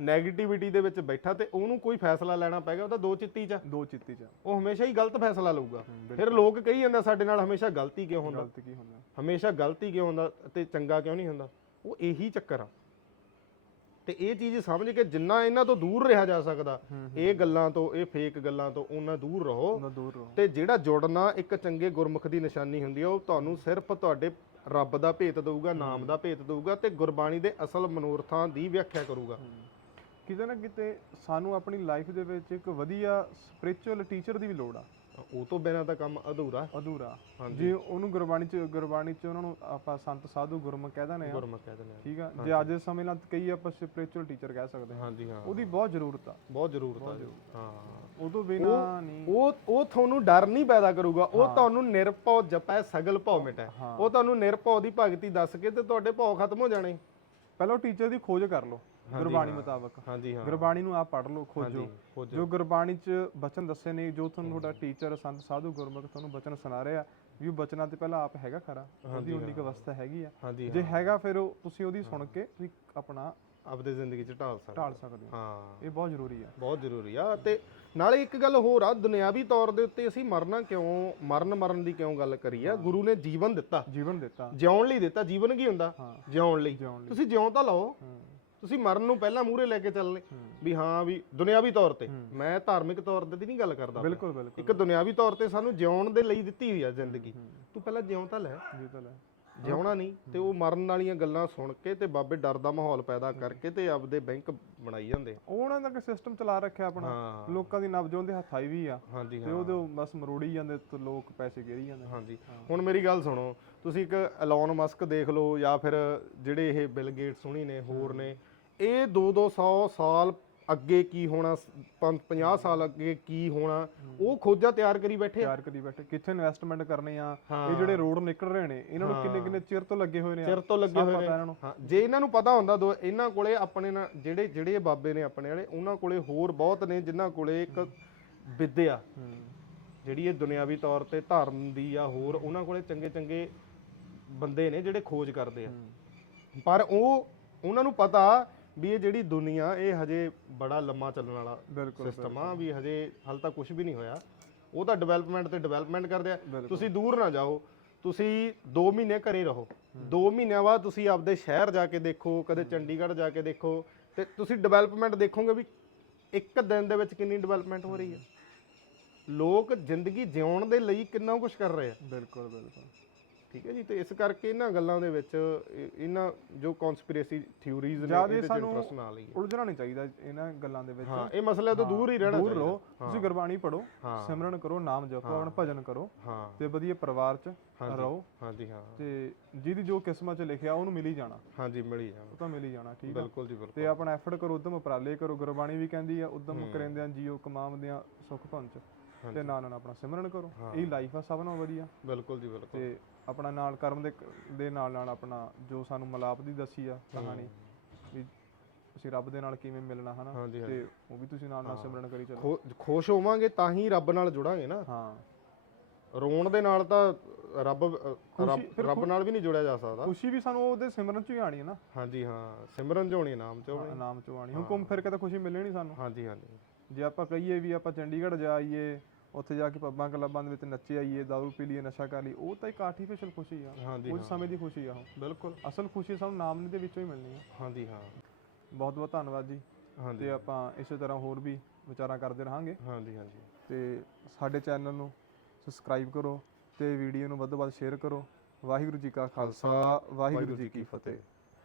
네ਗੇਟਿਵਿਟੀ ਦੇ ਵਿੱਚ ਬੈਠਾ ਤੇ ਉਹਨੂੰ ਕੋਈ ਫੈਸਲਾ ਲੈਣਾ ਪੈਗਾ ਉਹਦਾ ਦੋ ਚਿੱਤੀ ਚ ਆ। ਦੋ ਚਿੱਤੀ ਚ ਉਹ ਹਮੇਸ਼ਾ ਹੀ ਗਲਤ ਫੈਸਲਾ ਲਊਗਾ। ਫਿਰ ਲੋਕ ਕਹੀ ਜਾਂਦੇ ਸਾਡੇ ਨਾਲ ਹਮੇਸ਼ਾ ਗਲਤੀ ਕਿਉਂ ਹੁੰਦਾ? ਗਲਤ ਕੀ ਹੁੰਦਾ? ਹਮੇਸ਼ਾ ਗਲਤੀ ਕਿਉਂ ਹੁੰਦਾ ਤੇ ਚੰਗਾ ਕਿਉਂ ਨਹੀਂ ਹੁੰਦਾ? ਉਹ ਇਹੀ ਚੱਕਰ ਆ। ਤੇ ਇਹ ਚੀਜ਼ ਸਮਝ ਕੇ ਜਿੰਨਾ ਇਹਨਾਂ ਤੋਂ ਦੂਰ ਰਿਹਾ ਜਾ ਸਕਦਾ ਇਹ ਗੱਲਾਂ ਤੋਂ ਇਹ ਫੇਕ ਗੱਲਾਂ ਤੋਂ ਉਹਨਾਂ ਦੂਰ ਰਹੋ। ਉਹਨਾਂ ਦੂਰ ਰਹੋ। ਤੇ ਜਿਹੜਾ ਜੁੜਨਾ ਇੱਕ ਚੰਗੇ ਗੁਰਮੁਖ ਦੀ ਨਿਸ਼ਾਨੀ ਹੁੰਦੀ ਆ ਉਹ ਤੁਹਾਨੂੰ ਸਿਰਫ ਤੁਹਾਡੇ ਰੱਬ ਦਾ ਭੇਤ ਦਊਗਾ ਨਾਮ ਦਾ ਭੇਤ ਦਊਗਾ ਤੇ ਗੁਰਬਾਣੀ ਦੇ ਅਸਲ ਮਨੋਰਥਾਂ ਦੀ ਵਿਆਖਿਆ ਕਰੂਗਾ। ਕਿਤੇ ਨਾ ਕਿਤੇ ਸਾਨੂੰ ਆਪਣੀ ਲਾਈਫ ਦੇ ਵਿੱਚ ਇੱਕ ਵਧੀਆ ਸਪਿਰਚੁਅਲ ਟੀਚਰ ਦੀ ਵੀ ਲੋੜ ਆ। ਉਹ ਤੋਂ ਬਿਨਾਂ ਤਾਂ ਕੰਮ ਅਧੂਰਾ। ਅਧੂਰਾ। ਜੇ ਉਹਨੂੰ ਗੁਰਬਾਣੀ ਚ ਗੁਰਬਾਣੀ ਚ ਉਹਨਾਂ ਨੂੰ ਆਪਾਂ ਸੰਤ ਸਾਧੂ ਗੁਰਮੁਖ ਕਹਿ ਦਿੰਦੇ ਆ। ਗੁਰਮੁਖ ਕਹਿ ਦਿੰਦੇ ਠੀਕ ਆ? ਜੇ ਅੱਜ ਦੇ ਸਮੇਂ ਨਾਲ ਕਈ ਆਪਾਂ ਸਪਿਰਚੁਅਲ ਟੀਚਰ ਕਹਿ ਸਕਦੇ ਹਾਂ ਹਾਂਜੀ ਹਾਂ। ਉਹਦੀ ਬਹੁਤ ਜ਼ਰੂਰਤ ਆ। ਬਹੁਤ ਜ਼ਰੂਰਤ ਆ ਹਾਂ। ਉਦੋਂ ਬਿਨਾ ਨਹੀਂ। ਉਹ ਉਹ ਤੁਹਾਨੂੰ ਡਰ ਨਹੀਂ ਪੈਦਾ ਕਰੂਗਾ। ਉਹ ਤੁਹਾਨੂੰ ਨਿਰਭਉ ਜਪੈ ਸਗਲ ਭਉ ਮਿਟੈ। ਉਹ ਤੁਹਾਨੂੰ ਨਿਰਭਉ ਦੀ ਭਗਤੀ ਦੱਸ ਕੇ ਤੇ ਤੁਹਾਡੇ ਭਉ ਖਤਮ ਹੋ ਜਾਣੇ। ਪਹਿਲਾਂ ਟੀਚਰ ਦੀ ਖੋਜ ਕਰ ਲਓ। ਗੁਰਬਾਣੀ ਮੁਤਾਬਕ। ਹਾਂਜੀ ਹਾਂ। ਗੁਰਬਾਣੀ ਨੂੰ ਆਪ ਪੜ੍ਹ ਲਓ ਖੋਜੋ। ਜੋ ਗੁਰਬਾਣੀ ਚ ਬਚਨ ਦੱਸੇ ਨੇ ਜੋ ਤੁਹਾਨੂੰ ਤੁਹਾਡਾ ਟੀਚਰ ਸੰਤ ਸਾਧੂ ਗੁਰਮੁਖ ਤੁਹਾਨੂੰ ਬਚਨ ਸੁਣਾ ਰਿਹਾ ਵੀ ਉਹ ਬਚਨਾਂ ਤੇ ਪਹਿਲਾਂ ਆਪ ਹੈਗਾ ਖਰਾ। ਉਹਦੀ ਉਨੀ ਕੁ ਅਵਸਥਾ ਹੈਗੀ ਆ। ਜੇ ਹੈਗਾ ਫਿਰ ਉਹ ਤੁਸੀਂ ਉਹਦੀ ਸੁਣ ਕੇ ਤੁਸੀਂ ਆਪਣਾ ਆਪਦੇ ਜ਼ਿੰਦਗੀ ਚ ਢਾਲ ਸਕਦੇ ਢਾਲ ਸਕਦੇ ਹੋ। ਇਹ ਬਹੁਤ ਜ਼ਰੂਰੀ ਆ। ਬਹੁਤ ਜ਼ਰੂਰੀ ਆ ਤੇ ਨਾਲੇ ਇੱਕ ਗੱਲ ਹੋਰ ਆ ਦੁਨਿਆਵੀ ਤੌਰ ਦੇ ਉੱਤੇ ਅਸੀਂ ਮਰਨਾ ਕਿਉਂ ਮਰਨ ਮਰਨ ਦੀ ਕਿਉਂ ਗੱਲ ਕਰੀ ਆ? ਗੁਰੂ ਨੇ ਜੀਵਨ ਦਿੱਤਾ। ਜੀਵਨ ਦਿੱਤਾ। ਜਿਉਣ ਲਈ ਦਿੱਤਾ। ਜੀਵਨ ਕੀ ਹੁੰਦਾ? ਜਿਉਣ ਲਈ। ਜਿਉਣ ਲਈ। ਤੁਸੀਂ ਜਿਉਂ ਤਾਂ ਲਓ। ਹੂੰ। ਤੁਸੀਂ ਮਰਨ ਨੂੰ ਪਹਿਲਾਂ ਮੂਹਰੇ ਲੈ ਕੇ ਚੱਲਨੇ। ਵੀ ਹਾਂ ਵੀ ਦੁਨਿਆਵੀ ਤੌਰ ਤੇ। ਮੈਂ ਧਾਰਮਿਕ ਤੌਰ ਤੇ ਦੀ ਨਹੀਂ ਗੱਲ ਕਰਦਾ। ਬਿਲਕੁਲ ਬਿਲਕੁਲ। ਇੱਕ ਦੁਨਿਆਵੀ ਤੌਰ ਤੇ ਸਾਨੂੰ ਜਿਉਣ ਦੇ ਲਈ ਦਿੱਤੀ ਹੋਈ ਆ ਜ਼ਿੰਦਗੀ। ਤੂੰ ਪਹਿਲਾਂ ਜਿਉਂ ਤਾਂ ਲੈ। ਜੀ ਤਾਂ ਲੈ। ਜਿਉਣਾ ਨਹੀਂ ਤੇ ਉਹ ਮਰਨ ਵਾਲੀਆਂ ਗੱਲਾਂ ਸੁਣ ਕੇ ਤੇ ਬਾਬੇ ਡਰ ਦਾ ਮਾਹੌਲ ਪੈਦਾ ਕਰਕੇ ਤੇ ਆਪਦੇ ਬੈਂਕ ਬਣਾਈ ਜਾਂਦੇ। ਉਹਨਾਂ ਦਾ ਸਿਸਟਮ ਚਲਾ ਰੱਖਿਆ ਆਪਣਾ। ਲੋਕਾਂ ਦੀ ਨਬਜ ਉਹਦੇ ਹੱਥ ਆਈ ਵੀ ਆ। ਤੇ ਉਹਦੇ ਬਸ ਮਰੋੜੀ ਜਾਂਦੇ ਤੇ ਲੋਕ ਪੈਸੇ ਗੇਰੀ ਜਾਂਦੇ। ਹਾਂਜੀ। ਹੁਣ ਮੇਰੀ ਗੱਲ ਸੁਣੋ। ਤੁਸੀਂ ਇੱਕ ਐਲਨ ਮਸਕ ਦੇਖ ਲਓ ਜਾਂ ਫਿਰ ਜਿਹੜੇ ਇਹ ਬਿਲ ਗੇਟਸ ਹੁਣੀ ਨੇ ਹੋਰ ਨੇ ਇਹ 2-200 ਸਾਲ ਅੱਗੇ ਕੀ ਹੋਣਾ 50 ਸਾਲ ਅੱਗੇ ਕੀ ਹੋਣਾ ਉਹ ਖੋਜਾਂ ਤਿਆਰ ਕਰੀ ਬੈਠੇ ਤਿਆਰ ਕਰੀ ਬੈਠੇ ਕਿੱਥੇ ਇਨਵੈਸਟਮੈਂਟ ਕਰਨੇ ਆ। ਇਹ ਜਿਹੜੇ ਰੋਡ ਨਿਕਲ ਰਹੇ ਨੇ ਇਹਨਾਂ ਨੂੰ ਕਿੰਨੇ ਕਿੰਨੇ ਚਿਰ ਤੋਂ ਲੱਗੇ ਹੋਏ ਨੇ ਚਿਰ ਤੋਂ ਲੱਗੇ ਹੋਏ ਨੇ। ਜੇ ਇਹਨਾਂ ਨੂੰ ਪਤਾ ਹੁੰਦਾ ਦੋ ਇਹਨਾਂ ਕੋਲੇ ਆਪਣੇ ਨਾਲ ਜਿਹੜੇ ਜਿਹੜੇ ਬਾਬੇ ਨੇ ਆਪਣੇ ਵਾਲੇ ਉਹਨਾਂ ਕੋਲੇ ਹੋਰ ਬਹੁਤ ਨੇ ਜਿਨ੍ਹਾਂ ਕੋਲੇ ਇੱਕ ਵਿਦਿਆ। ਜਿਹੜੀ ਇਹ ਦੁਨਿਆਵੀ ਤੌਰ ਤੇ ਧਰਮ ਦੀ ਆ ਹੋਰ ਉਹਨਾਂ ਕੋਲੇ ਚੰਗੇ ਚੰਗੇ ਬੰਦੇ ਨੇ ਜਿਹੜੇ ਖੋਜ ਕਰਦੇ ਆ। ਪਰ ਉਹ ਉਹਨਾਂ ਨੂੰ ਪਤਾ ਵੀ ਇਹ ਜਿਹੜੀ ਦੁਨੀਆ ਇਹ ਹਜੇ ਬੜਾ ਲੰਮਾ ਚੱਲਣ ਵਾਲਾ ਸਿਸਟਮ ਆ ਵੀ ਹਜੇ ਹਾਲ ਤੱਕ ਕੁਝ ਵੀ ਨਹੀਂ ਹੋਇਆ। ਉਹ ਤਾਂ ਡਿਵੈਲਪਮੈਂਟ ਤੇ ਡਿਵੈਲਪਮੈਂਟ ਕਰਦੇ ਆ। ਤੁਸੀਂ ਦੂਰ ਨਾ ਜਾਓ। ਤੁਸੀਂ 2 ਮਹੀਨੇ ਘਰੇ ਰਹੋ। 2 ਮਹੀਨਿਆਂ ਬਾਅਦ ਤੁਸੀਂ ਆਪਦੇ ਸ਼ਹਿਰ ਜਾ ਕੇ ਦੇਖੋ ਕਦੇ ਚੰਡੀਗੜ੍ਹ ਜਾ ਕੇ ਦੇਖੋ। ਤੇ ਤੁਸੀਂ ਡਿਵੈਲਪਮੈਂਟ ਦੇਖੋਗੇ ਵੀ ਇੱਕ ਦਿਨ ਦੇ ਵਿੱਚ ਕਿੰਨੀ ਡਿਵੈਲਪਮੈਂਟ ਹੋ ਰਹੀ ਹੈ। ਲੋਕ ਜ਼ਿੰਦਗੀ ਜਿਉਣ ਦੇ ਲਈ ਕਿੰਨਾ ਕੁਝ ਕਰ ਰਹੇ ਆ। ਬਿਲਕੁਲ ਬਿਲਕੁਲ। ਠੀਕ ਹੈ ਜੀ ਤੇ ਇਸ ਕਰਕੇ ਇਹਨਾਂ ਗੱਲਾਂ ਦੇ ਵਿੱਚ ਇਹ- ਇਹਨਾਂ ਜੋ ਕਨਸਪੀਰੇਸੀ ਥਿਊਰੀਜ਼ ਨੇ ਇਹਦੇ ਚ ਇੰਟਰਸਟ ਨਾ ਲਈਏ ਉਲਝਣਾ ਨਹੀਂ ਚਾਹੀਦਾ ਇਹਨਾਂ ਗੱਲਾਂ ਦੇ ਵਿੱਚ। ਹਾਂ ਇਹ ਮਸਲੇ ਤੋਂ ਦੂਰ ਹੀ ਰਹਿਣਾ ਦੂਰ ਚਾਹੀਦਾ। ਰਹੋ। ਤੁਸੀਂ ਗੁਰਬਾਣੀ ਪੜੋ ਹਾਂ। ਸਿਮਰਨ ਕਰੋ ਨਾਮ ਜਪੋ ਆਪਣਾ ਭਜਨ ਕਰੋ ਹਾਂ। ਤੇ ਵਧੀਆ ਪਰਿਵਾਰ ਚ ਰਹੋ। ਹਾਂਜੀ ਹਾਂ। ਤੇ ਜਿਹਦੀ ਜੋ ਕਿਸਮਤ ਚ ਲਿਖਿਆ ਉਹਨੂੰ ਮਿਲ ਹੀ ਜਾਣਾ। ਹਾਂਜੀ ਮਿਲੀ ਜਾਣਾ। ਉਹ ਤਾਂ ਮਿਲ ਹੀ ਜਾਣਾ ਠੀਕ ਬਿਲਕੁਲ ਜੀ ਬਿਲਕੁਲ। ਤੇ ਆਪਣਾ ਐਫਰਟ ਕਰੋ ਉਦਮ ਉਪਰਾਲੇ ਕਰੋ। ਗੁਰਬਾਣੀ ਵੀ ਕਹਿੰਦੀ ਆ ਉਦਮ ਕਰਿੰਦਿਆਂ ਜੀਓ ਕਮਾਵਦਿਆਂ ਸੁਖ ਪੰਚ ਤੇ ਨਾਲ ਨਾਲ ਆਪਣਾ ਸਿਮਰਨ ਕਰੋ। ਇਹ ਲਾਈਫ ਆ ਸਭ ਨਾਲੋਂ ਵਧੀਆ। ਬਿਲਕੁਲ ਜੀ ਬਿਲਕੁਲ। ਤੇ ਆਪਣਾ ਨਾਲ ਕਰਮ ਦੇ ਦੇ ਨਾਲ ਨਾਲ ਆਪਣਾ ਜੋ ਸਾਨੂੰ ਮਲਾਪ ਦੀ ਦੱਸੀ ਆ ਕਹਾਣੀ ਵੀ ਅਸੀਂ ਰੱਬ ਦੇ ਨਾਲ ਕਿਵੇਂ ਮਿਲਣਾ ਹਨਾ? ਹਾਂਜੀ, ਤੇ ਉਹ ਵੀ ਤੁਸੀਂ ਨਾਲ ਨਾਲ ਸਿਮਰਨ ਕਰੀ ਚਲੋ। ਖੁ- ਖੁਸ਼ ਹੋਵਾਂਗੇ ਤਾਂ ਹੀ ਰੱਬ ਨਾਲ ਜੁੜਾਂਗੇ ਨਾ। ਹਾਂ। ਰੋਣ ਦੇ ਨਾਲ ਤਾਂ ਰੱਬ ਅ, ਰੱਬ ਰੱਬ ਨਾਲ ਵੀ ਨਹੀਂ ਜੁੜਿਆ ਜਾ ਸਕਦਾ। ਖੁਸ਼ੀ ਵੀ ਸਾਨੂੰ ਉਹਦੇ ਸਿਮਰਨ ਚ ਹੀ ਆਣੀ ਹੈ ਨਾ। ਹਾਂਜੀ ਹਾਂ। ਸਿਮਰਨ ਜੋਣੀ ਨਾਮ ਚੋਣੀ ਨਾਮ ਚ ਆਣੀ ਹੁਣ ਘੁੰਮ ਫਿਰ ਕੇ ਤਾਂ ਖੁਸ਼ੀ ਮਿਲਣੀ ਸਾਨੂੰ। ਹਾਂਜੀ ਹਾਂਜੀ। ਜੇ ਆਪਾਂ ਕਹੀਏ ਵੀ ਆਪਾਂ ਚੰਡੀਗੜ੍ਹ ਜਾਈਏ ਉੱਥੇ ਜਾ ਕੇ ਪੱਬਾਂ ਕਲੱਬਾਂ ਦੇ ਵਿੱਚ ਨੱਚੇ ਆਈਏ ਦਾਰੂ ਪੀ ਲਈਏ ਨਸ਼ਾ ਕਰ ਲਈ ਉਹ ਤਾਂ ਇੱਕ ਆਰਟੀਫੀਸ਼ੀਅਲ ਖੁਸ਼ੀ ਆ। ਹਾਂਜੀ ਉਹ ਸਮੇਂ ਦੀ ਖੁਸ਼ੀ ਆ ਉਹ। ਬਿਲਕੁਲ। ਅਸਲ ਖੁਸ਼ੀ ਸਾਨੂੰ ਨਾਮ ਦੇ ਵਿੱਚੋਂ ਹੀ ਮਿਲਣੀ ਆ। ਹਾਂਜੀ ਹਾਂ। ਬਹੁਤ ਬਹੁਤ ਧੰਨਵਾਦ ਜੀ। ਹਾਂਜੀ। ਤੇ ਆਪਾਂ ਇਸੇ ਤਰ੍ਹਾਂ ਹੋਰ ਵੀ ਵਿਚਾਰਾਂ ਕਰਦੇ ਰਹਾਂਗੇ। ਹਾਂਜੀ ਹਾਂਜੀ। ਤੇ ਸਾਡੇ ਚੈਨਲ ਨੂੰ ਸਬਸਕ੍ਰਾਈਬ ਕਰੋ ਤੇ ਵੀਡੀਓ ਨੂੰ ਵੱਧ ਤੋਂ ਵੱਧ ਸ਼ੇਅਰ ਕਰੋ। ਵਾਹਿਗੁਰੂ ਜੀ ਕਾ ਖਾਲਸਾ ਵਾਹਿਗੁਰੂ ਜੀ ਕੀ ਫਤਿਹ।